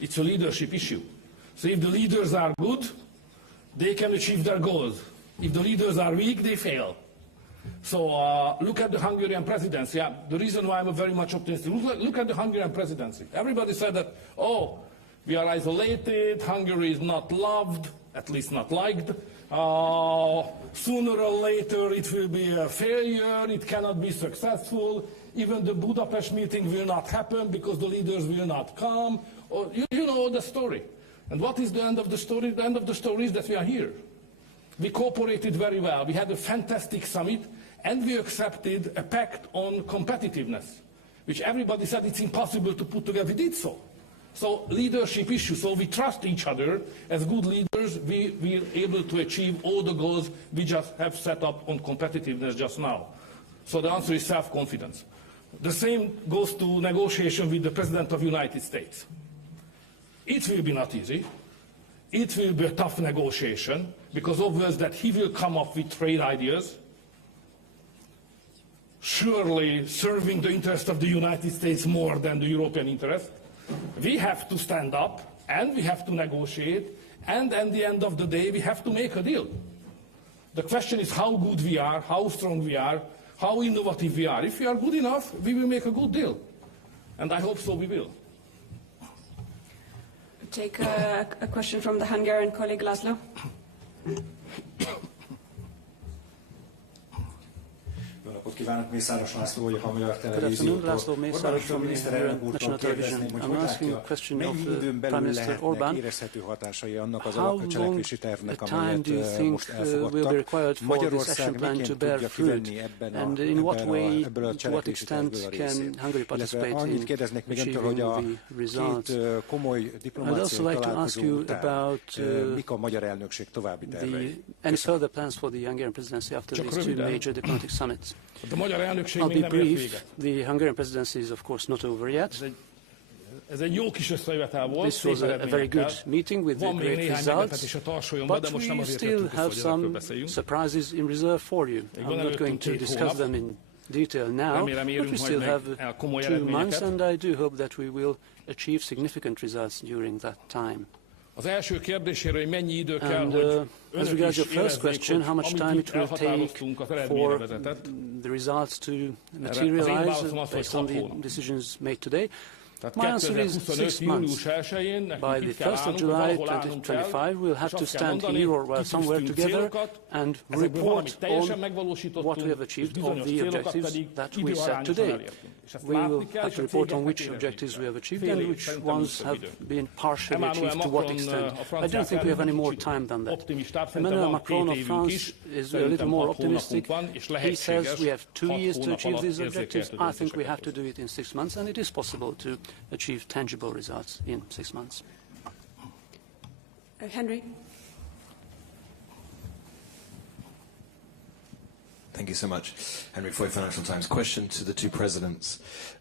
It's a leadership issue. So if the leaders are good, they can achieve their goals. If the leaders are weak, they fail. So look at the Hungarian presidency. Yeah, the reason why I'm very much optimistic, look at the Hungarian presidency. Everybody said that, oh, we are isolated, Hungary is not loved, at least not liked. Sooner or later it will be a failure, it cannot be successful. Even the Budapest meeting will not happen because the leaders will not come. Or, you know the story. And what is the end of the story? The end of the story is that we are here. We cooperated very well. We had a fantastic summit, and we accepted a pact on competitiveness, which everybody said it's impossible to put together. We did so. So leadership issue. So we trust each other. As good leaders, we are able to achieve all the goals we just have set up on competitiveness just now. So the answer is self-confidence. The same goes to negotiation with the President of the United States. It will be not easy. It will be a tough negotiation, because obvious that he will come up with trade ideas, surely serving the interest of the United States more than the European interest. We have to stand up, and we have to negotiate, and at the end of the day, we have to make a deal. The question is how good we are, how strong we are, how innovative we are. If we are good enough, we will make a good deal. And I hope so we will. Take a question from the Hungarian colleague Laszlo. Jó napot kívánok, Mészáros László vagyok a Magyar Televíziótól. Orbán miniszterelnök úrtól kérdezném, hogy látja, mennyi időn belül lehetnek érezhető hatásai annak az alapcselekvési tervnek, amelyet most elfogadtak. Magyarország miként tudja kivenni ebből a cselekvési tervből a részét. Illetve annyit kérdeznék még öntől, hogy a két komoly diplomáciai találkozó után mik a magyar elnökség további tervei? Any further plans for the Hungarian presidency after these two major diplomatic summits? I'll be brief. The Hungarian presidency is of course not over yet. This was a very good meeting with great results, but we still have some surprises in reserve for you. I'm not going to discuss them in detail now, but we still have 2 months, and I do hope that we will achieve significant results during that time. Az első kérdésére, hogy mennyi idő kell, And as regards your first question, how much time it will take for the results to materialize based on the decisions made today, my answer is 6 months. By the 1st of July 2025, we'll have to stand here or somewhere together and report on what we have achieved of the objectives that we set today. We will have to report on which objectives we have achieved and which ones have been partially achieved, to what extent. I don't think we have any more time than that. Emmanuel Macron of France is a little more optimistic. He says we have 2 years to achieve these objectives. I think we have to do it in 6 months, and it is possible to achieve tangible results in 6 months. Henry. Thank you so much. Henry Foy, Financial Times. Question to the two presidents.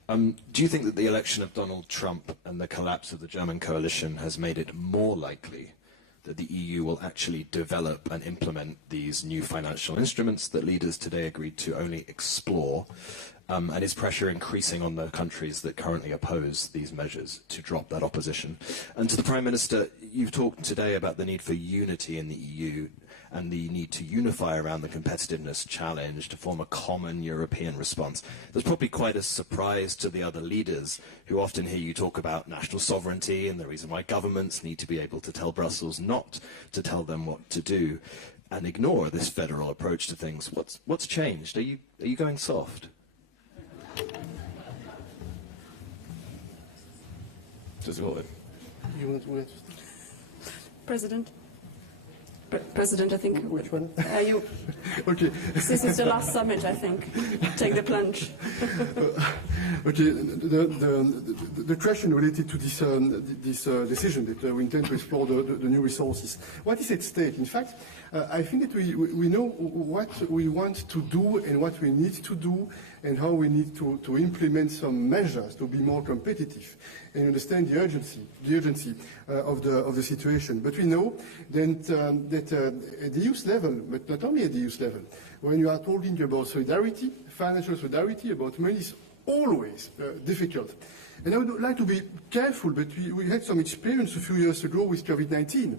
Do you think that the election of Donald Trump and the collapse of the German coalition has made it more likely that the EU will actually develop and implement these new financial instruments that leaders today agreed to only explore? And is pressure increasing on the countries that currently oppose these measures to drop that opposition? And to the Prime Minister, you've talked today about the need for unity in the EU and the need to unify around the competitiveness challenge to form a common European response. That's probably quite a surprise to the other leaders who often hear you talk about national sovereignty and the reason why governments need to be able to tell Brussels not to tell them what to do and ignore this federal approach to things. What's changed? Are you going soft? Just go ahead. President? President, I think. Which one? You. Okay. This is the last summit, I think. Take the plunge. Okay. The question related to this decision that we intend to explore the new resources. What is at stake? In fact, I think that we know what we want to do and what we need to do and how we need to implement some measures to be more competitive and understand the urgency of the situation. But we know that at the youth level, but not only at the youth level, when you are talking about solidarity, financial solidarity, about money is always difficult. And I would like to be careful, but we had some experience a few years ago with COVID-19.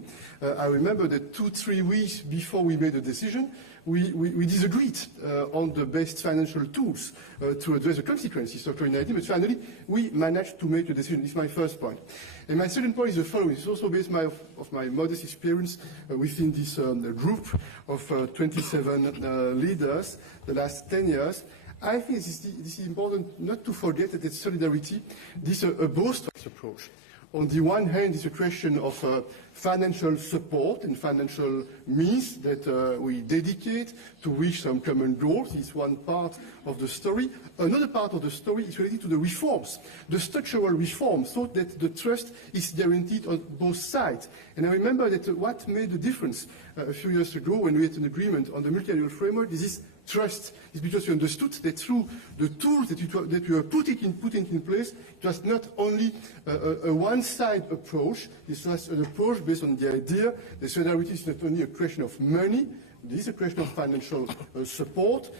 I remember that 2-3 weeks before we made a decision, we disagreed on the best financial tools to address the consequences of COVID-19, but finally we managed to make a decision. This is my first point. And my second point is the following. It's also based of my modest experience within this group of 27 leaders the last 10 years. I think this is important not to forget that it's solidarity. This is a both-sides approach. On the one hand, it's a question of financial support and financial means that we dedicate to reach some common goals. This is one part of the story. Another part of the story is related to the reforms, the structural reforms, so that the trust is guaranteed on both sides. And I remember that what made the difference a few years ago when we had an agreement on the multi-annual framework is this trust. Is because we understood that through the tools that we were putting in place, it was not only a one-side approach. This was an approach based on the idea that solidarity is not only a question of money, this is a question of financial support,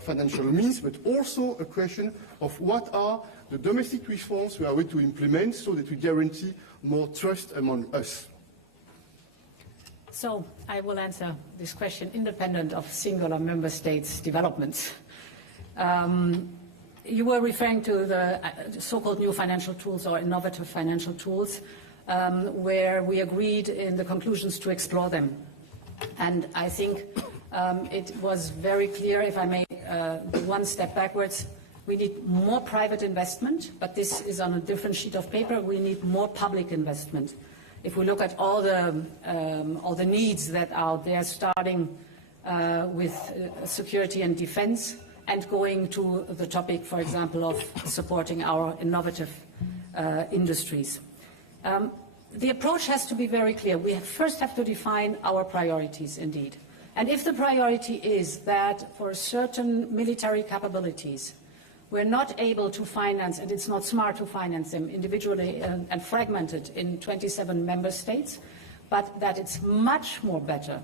financial means, but also a question of what are the domestic reforms we are going to implement so that we guarantee more trust among us. So I will answer this question independent of singular member states' developments. You were referring to the so-called new financial tools or innovative financial tools, where we agreed in the conclusions to explore them. And I think it was very clear, if I may go one step backwards, we need more private investment, but this is on a different sheet of paper. We need more public investment. If we look at all the needs that are out there, starting with security and defense, and going to the topic, for example, of supporting our innovative industries. The approach has to be very clear. We first have to define our priorities, indeed. And if the priority is that for certain military capabilities, we're not able to finance, and it's not smart to finance them individually and fragmented in 27 member states, but that it's much more better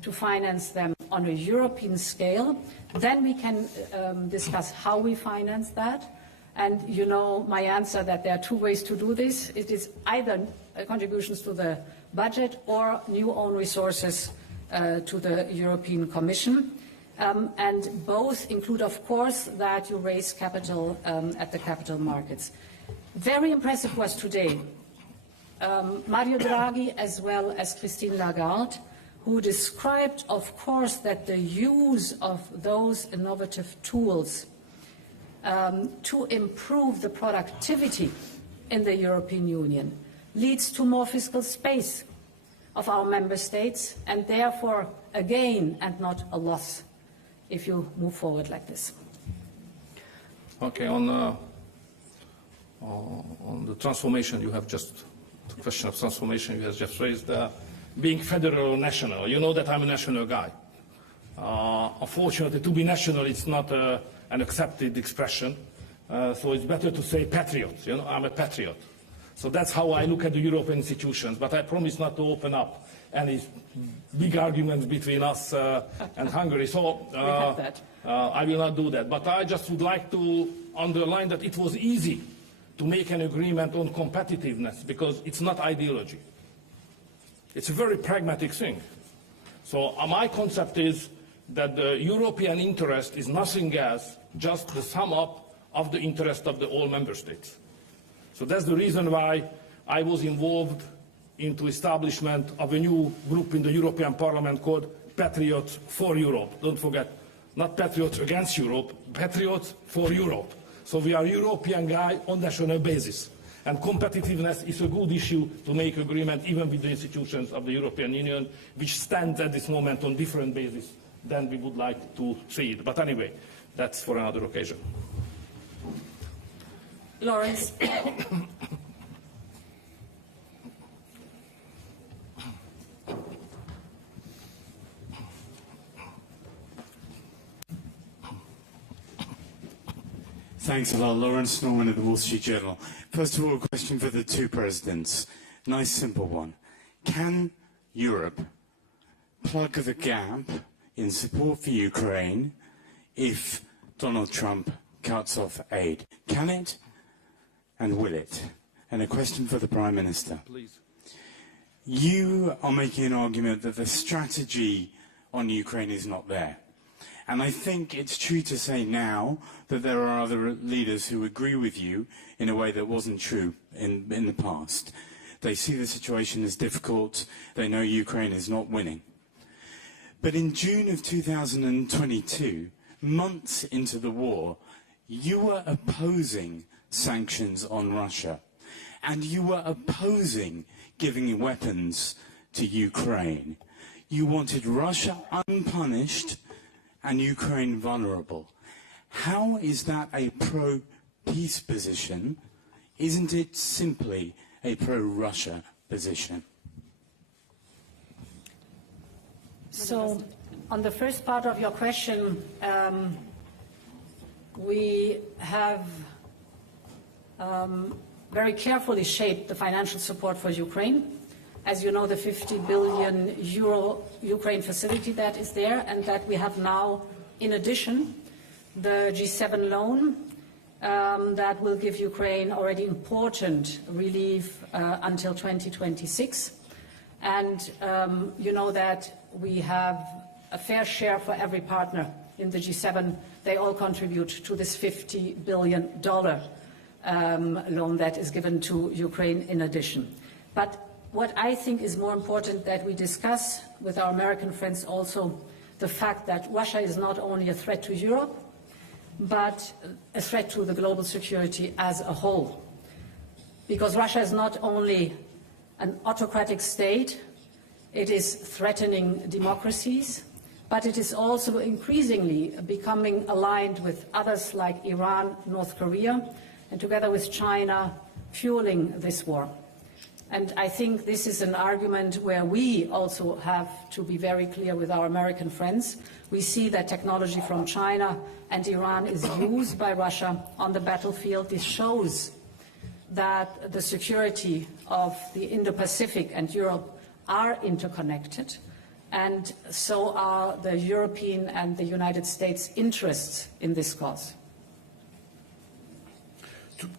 to finance them on a European scale, then we can discuss how we finance that. And you know my answer that there are two ways to do this. It is either contributions to the budget or new own resources to the European Commission. And both include, of course, that you raise capital at the capital markets. Very impressive was today Mario Draghi as well as Christine Lagarde, who described, of course, that the use of those innovative tools to improve the productivity in the European Union leads to more fiscal space of our member states, and therefore a gain and not a loss if you move forward like this. Okay, on the transformation you have just, the question of transformation you have just raised, being federal or national, you know that I'm a national guy. Unfortunately, to be national, it's not an accepted expression, so it's better to say patriot, you know, I'm a patriot. So that's how I look at the European institutions, but I promise not to open up any big arguments between us and Hungary. So I will not do that. But I just would like to underline that it was easy to make an agreement on competitiveness because it's not ideology. It's a very pragmatic thing. So my concept is that the European interest is nothing else, just the sum up of the interest of the all member states. So that's the reason why I was involved into establishment of a new group in the European Parliament called Patriots for Europe. Don't forget, not Patriots against Europe, Patriots for Europe. So we are a European guy on national basis. And competitiveness is a good issue to make agreement even with the institutions of the European Union, which stand at this moment on different basis than we would like to see it. But anyway, that's for another occasion. Lawrence. Thanks a lot, Lawrence Norman of the Wall Street Journal. First of all, a question for the two presidents. Nice, simple one. Can Europe plug the gap in support for Ukraine if Donald Trump cuts off aid? Can it? and will it? And a question for the Prime Minister. Please. You are making an argument that the strategy on Ukraine is not there. And I think it's true to say now that there are other leaders who agree with you in a way that wasn't true in the past. They see the situation as difficult. They know Ukraine is not winning. But in June of 2022, months into the war, you were opposing sanctions on Russia. And you were opposing giving weapons to Ukraine. You wanted Russia unpunished and Ukraine vulnerable. How is that a pro-peace position? Isn't it simply a pro-Russia position? So, on the first part of your question, we have very carefully shaped the financial support for Ukraine. As you know, the 50 billion euro Ukraine facility that is there, and that we have now, in addition, the G7 loan that will give Ukraine already important relief until 2026. And you know that we have a fair share for every partner in the G7. They all contribute to this $50 billion loan that is given to Ukraine in addition. But what I think is more important that we discuss with our American friends also the fact that Russia is not only a threat to Europe, but a threat to the global security as a whole. Because Russia is not only an autocratic state, it is threatening democracies, but it is also increasingly becoming aligned with others like Iran, North Korea, and together with China, fueling this war. And I think this is an argument where we also have to be very clear with our American friends. We see that technology from China and Iran is used by Russia on the battlefield. This shows that the security of the Indo-Pacific and Europe are interconnected, and so are the European and the United States interests in this cause.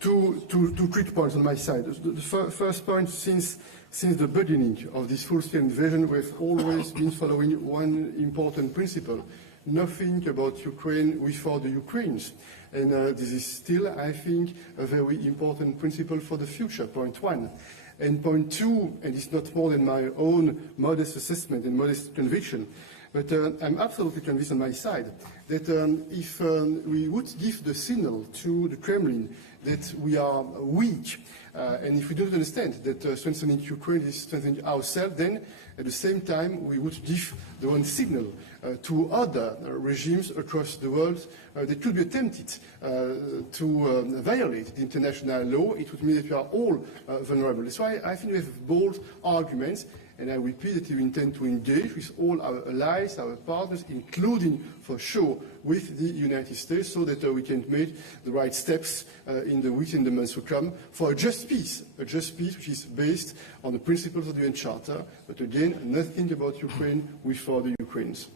Two quick points on my side. The first point, since the beginning of this full-scale invasion, we've always been following one important principle: nothing about Ukraine without the Ukrainians. And this is still, I think, a very important principle for the future, point one. And point two, and it's not more than my own modest assessment and modest conviction, but I'm absolutely convinced on my side that if we would give the signal to the Kremlin that we are weak, and if we don't understand that strengthening Ukraine is strengthening ourselves, then at the same time we would give the one signal to other regimes across the world that could be tempted to violate the international law. It would mean that we are all vulnerable. That's why I think we have bold arguments. And I repeat that we intend to engage with all our allies, our partners, including, for sure, with the United States, so that we can make the right steps in the weeks and the months to come for a just peace which is based on the principles of the UN Charter, but again, nothing about Ukraine without the Ukrainians.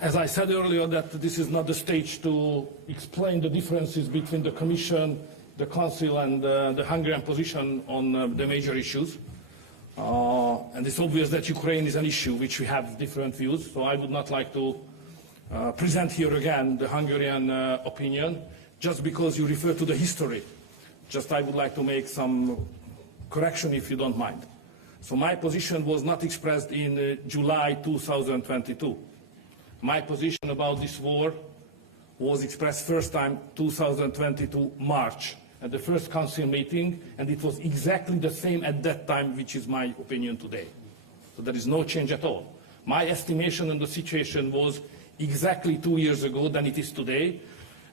As I said earlier, that this is not the stage to explain the differences between the Commission, the Council and the Hungarian position on the major issues. And it's obvious that Ukraine is an issue which we have different views, so I would not like to present here again the Hungarian opinion, just because you refer to the history. Just I would like to make some correction if you don't mind. So my position was not expressed in July 2022. My position about this war was expressed first time 2022 March at the first council meeting, and it was exactly the same at that time, which is my opinion today. So there is no change at all. My estimation on the situation was exactly 2 years ago than it is today,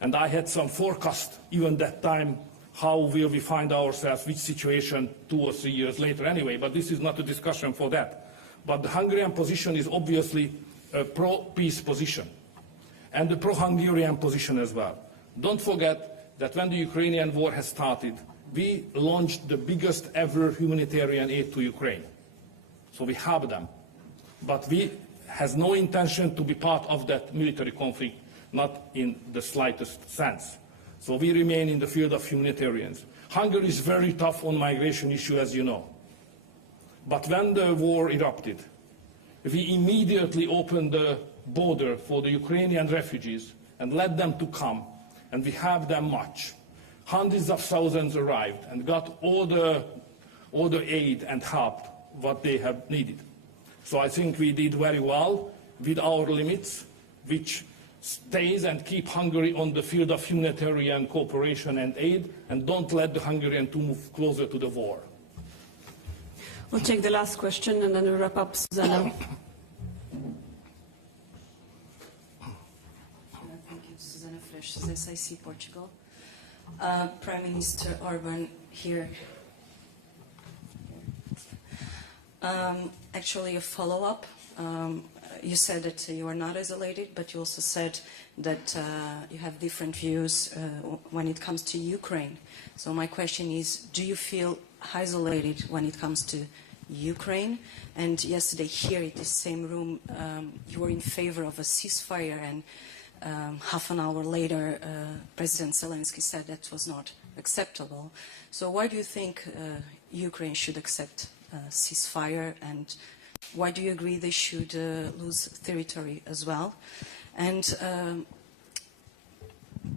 and I had some forecast even that time how will we find ourselves, which situation 2 or 3 years later anyway, but this is not a discussion for that. But the Hungarian position is obviously a pro-peace position, and the pro-Hungarian position as well. Don't forget that when the Ukrainian war has started, we launched the biggest ever humanitarian aid to Ukraine. So we helped them. But we has no intention to be part of that military conflict, not in the slightest sense. So we remain in the field of humanitarians. Hungary is very tough on migration issue, as you know. But when the war erupted, we immediately opened the border for the Ukrainian refugees and let them to come, and we have them much. Hundreds of thousands arrived and got all the aid and help what they have needed. So I think we did very well with our limits, which stays and keep Hungary on the field of humanitarian cooperation and aid, and don't let the Hungarians to move closer to the war. We'll take the last question and then we'll wrap up, Susanna. Thank you, Susanna Fresh, SIC Portugal. Prime Minister Orban here. Actually, a follow-up. You said that you are not isolated, but you also said that you have different views when it comes to Ukraine. So my question is, do you feel isolated when it comes to Ukraine? And yesterday here in the same room, you were in favor of a ceasefire, and half an hour later, President Zelensky said that was not acceptable. So why do you think Ukraine should accept ceasefire, and why do you agree they should lose territory as well? And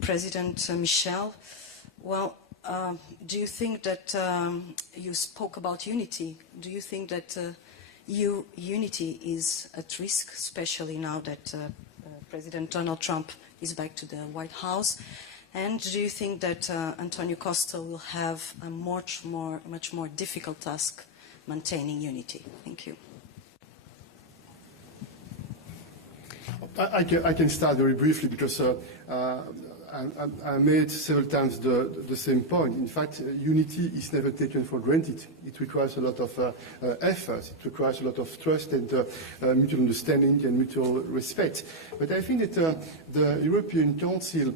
President Michel, well, do you think that you spoke about unity? Do you think that unity is at risk, especially now that President Donald Trump is back to the White House? And do you think that Antonio Costa will have a much more difficult task maintaining unity? Thank you. I can start very briefly, because I made several times the same point. In fact, unity is never taken for granted. It requires a lot of effort. It requires a lot of trust and mutual understanding and mutual respect. But I think that the European Council,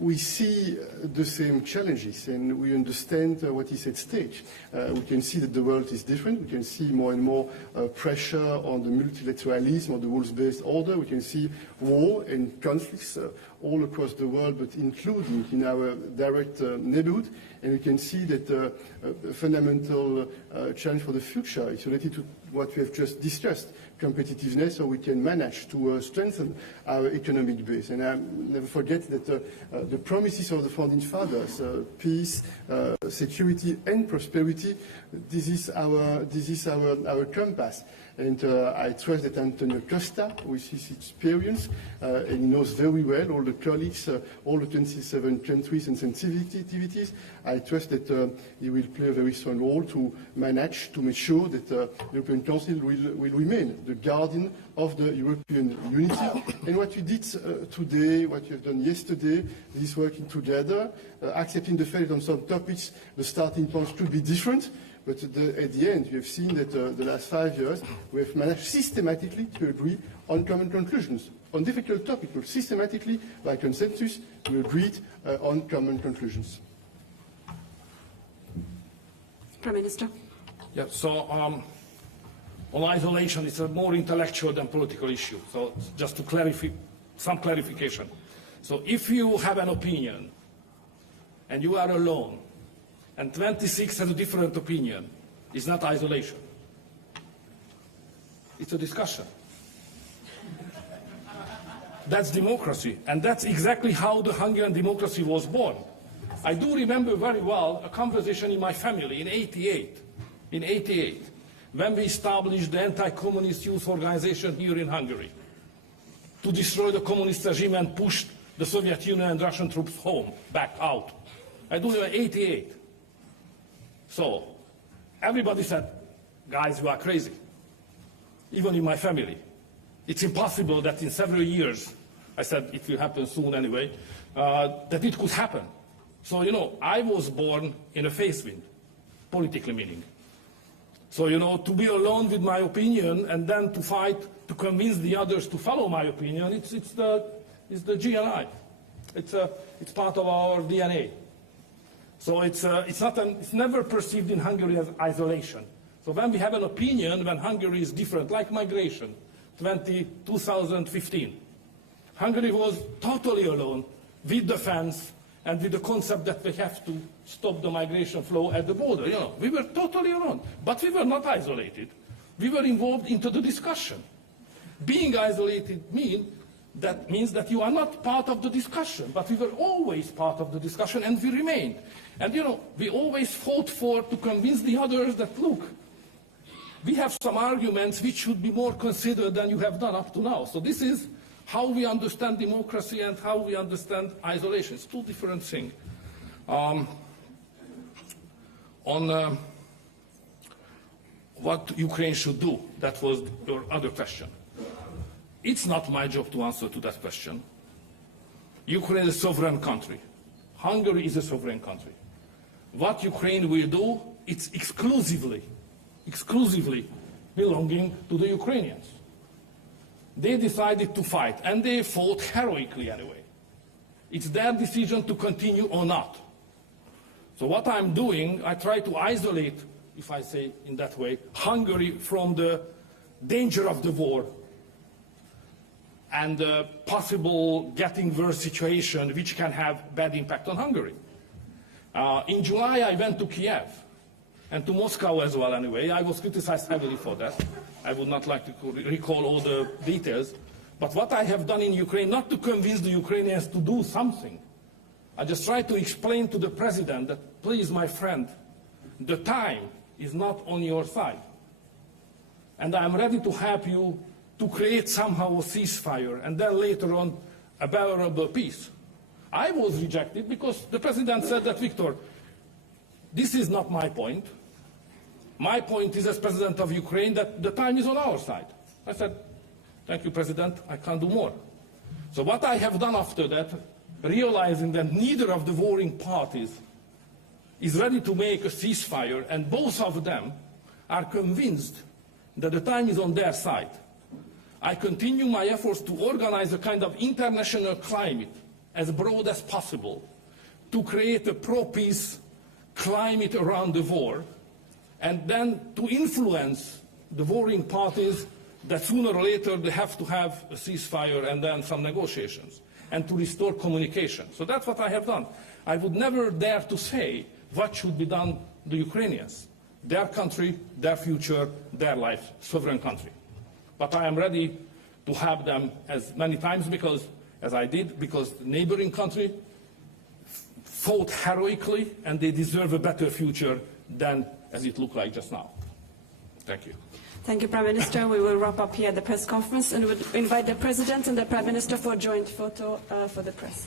we see the same challenges, and we understand what is at stake. We can see that the world is different. We can see more and more pressure on the multilateralism, on the rules-based order. We can see war and conflicts all across the world, but including in our direct neighborhood. And we can see that a fundamental challenge for the future is related to what we have just discussed, competitiveness, so we can manage to strengthen our economic base. And I never forget that the promises of the founding fathers, peace, security and prosperity, this is our compass. And I trust that Antonio Costa, with his experience, and he knows very well all the colleagues, all the 27 countries and sensitivities, I trust that he will play a very strong role to manage to make sure that the European Council will remain the guardian of the European unity. And what you did today, what you have done yesterday, is working together, accepting the fact that on some topics the starting points could be different. But at the end, you have seen that the last 5 years, we have managed systematically to agree on common conclusions. On difficult topics, but systematically, by consensus, we agreed on common conclusions. Prime Minister. Yeah, so on isolation, it's a more intellectual than political issue. So just to clarify, some clarification. So if you have an opinion and you are alone, and 26 has a different opinion, it's not isolation. It's a discussion. That's democracy, and that's exactly how the Hungarian democracy was born. I do remember very well a conversation in my family in '88, when we established the anti-communist youth organization here in Hungary to destroy the communist regime and push the Soviet Union and Russian troops home, back out. I do remember '88. So everybody said, guys, you are crazy. Even in my family. It's impossible that in several years, I said it will happen soon anyway, that it could happen. So, you know, I was born in a face wind, politically meaning. So, you know, to be alone with my opinion and then to fight to convince the others to follow my opinion, it's the GNI. It's part of our DNA. So it's never perceived in Hungary as isolation. So when we have an opinion, when Hungary is different, like migration, 2015, Hungary was totally alone with the fence and with the concept that we have to stop the migration flow at the border. You know, we were totally alone, but we were not isolated. We were involved into the discussion. Being isolated means that you are not part of the discussion, but we were always part of the discussion, and we remained. And you know, we always fought to convince the others that, look, we have some arguments which should be more considered than you have done up to now. So this is how we understand democracy and how we understand isolation. It's two different things. On what Ukraine should do, that was your other question. It's not my job to answer to that question. Ukraine is a sovereign country. Hungary is a sovereign country. What Ukraine will do, it's exclusively belonging to the Ukrainians. They decided to fight, and they fought heroically anyway. It's their decision to continue or not. So what I'm doing, I try to isolate, if I say in that way, Hungary from the danger of the war and the possible getting worse situation which can have bad impact on Hungary. In July, I went to Kiev and to Moscow as well anyway. I was criticized heavily for that. I would not like to recall all the details. But what I have done in Ukraine, not to convince the Ukrainians to do something, I just tried to explain to the president that, please, my friend, the time is not on your side. And I'm ready to help you to create somehow a ceasefire and then later on a bearable peace. I was rejected because the president said that, Viktor, this is not my point. My point is, as president of Ukraine, that the time is on our side. I said, thank you, President, I can't do more. So what I have done after that, realizing that neither of the warring parties is ready to make a ceasefire, and both of them are convinced that the time is on their side, I continue my efforts to organize a kind of international climate as broad as possible to create a pro-peace climate around the war, and then to influence the warring parties that sooner or later they have to have a ceasefire and then some negotiations, and to restore communication. So that's what I have done. I would never dare to say what should be done to the Ukrainians. Their country, their future, their life, sovereign country. But I am ready to have them as many times as I did, because the neighboring country fought heroically, and they deserve a better future than as it looked like just now. Thank you. Thank you, Prime Minister. We will wrap up here the press conference and would invite the President and the Prime Minister for a joint photo for the press.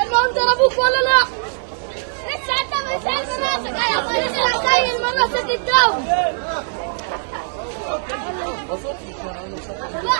المهم ضربوك ولا لا؟ لسه انت بتسال مناطق ايوه زي المناطق الدولة. لا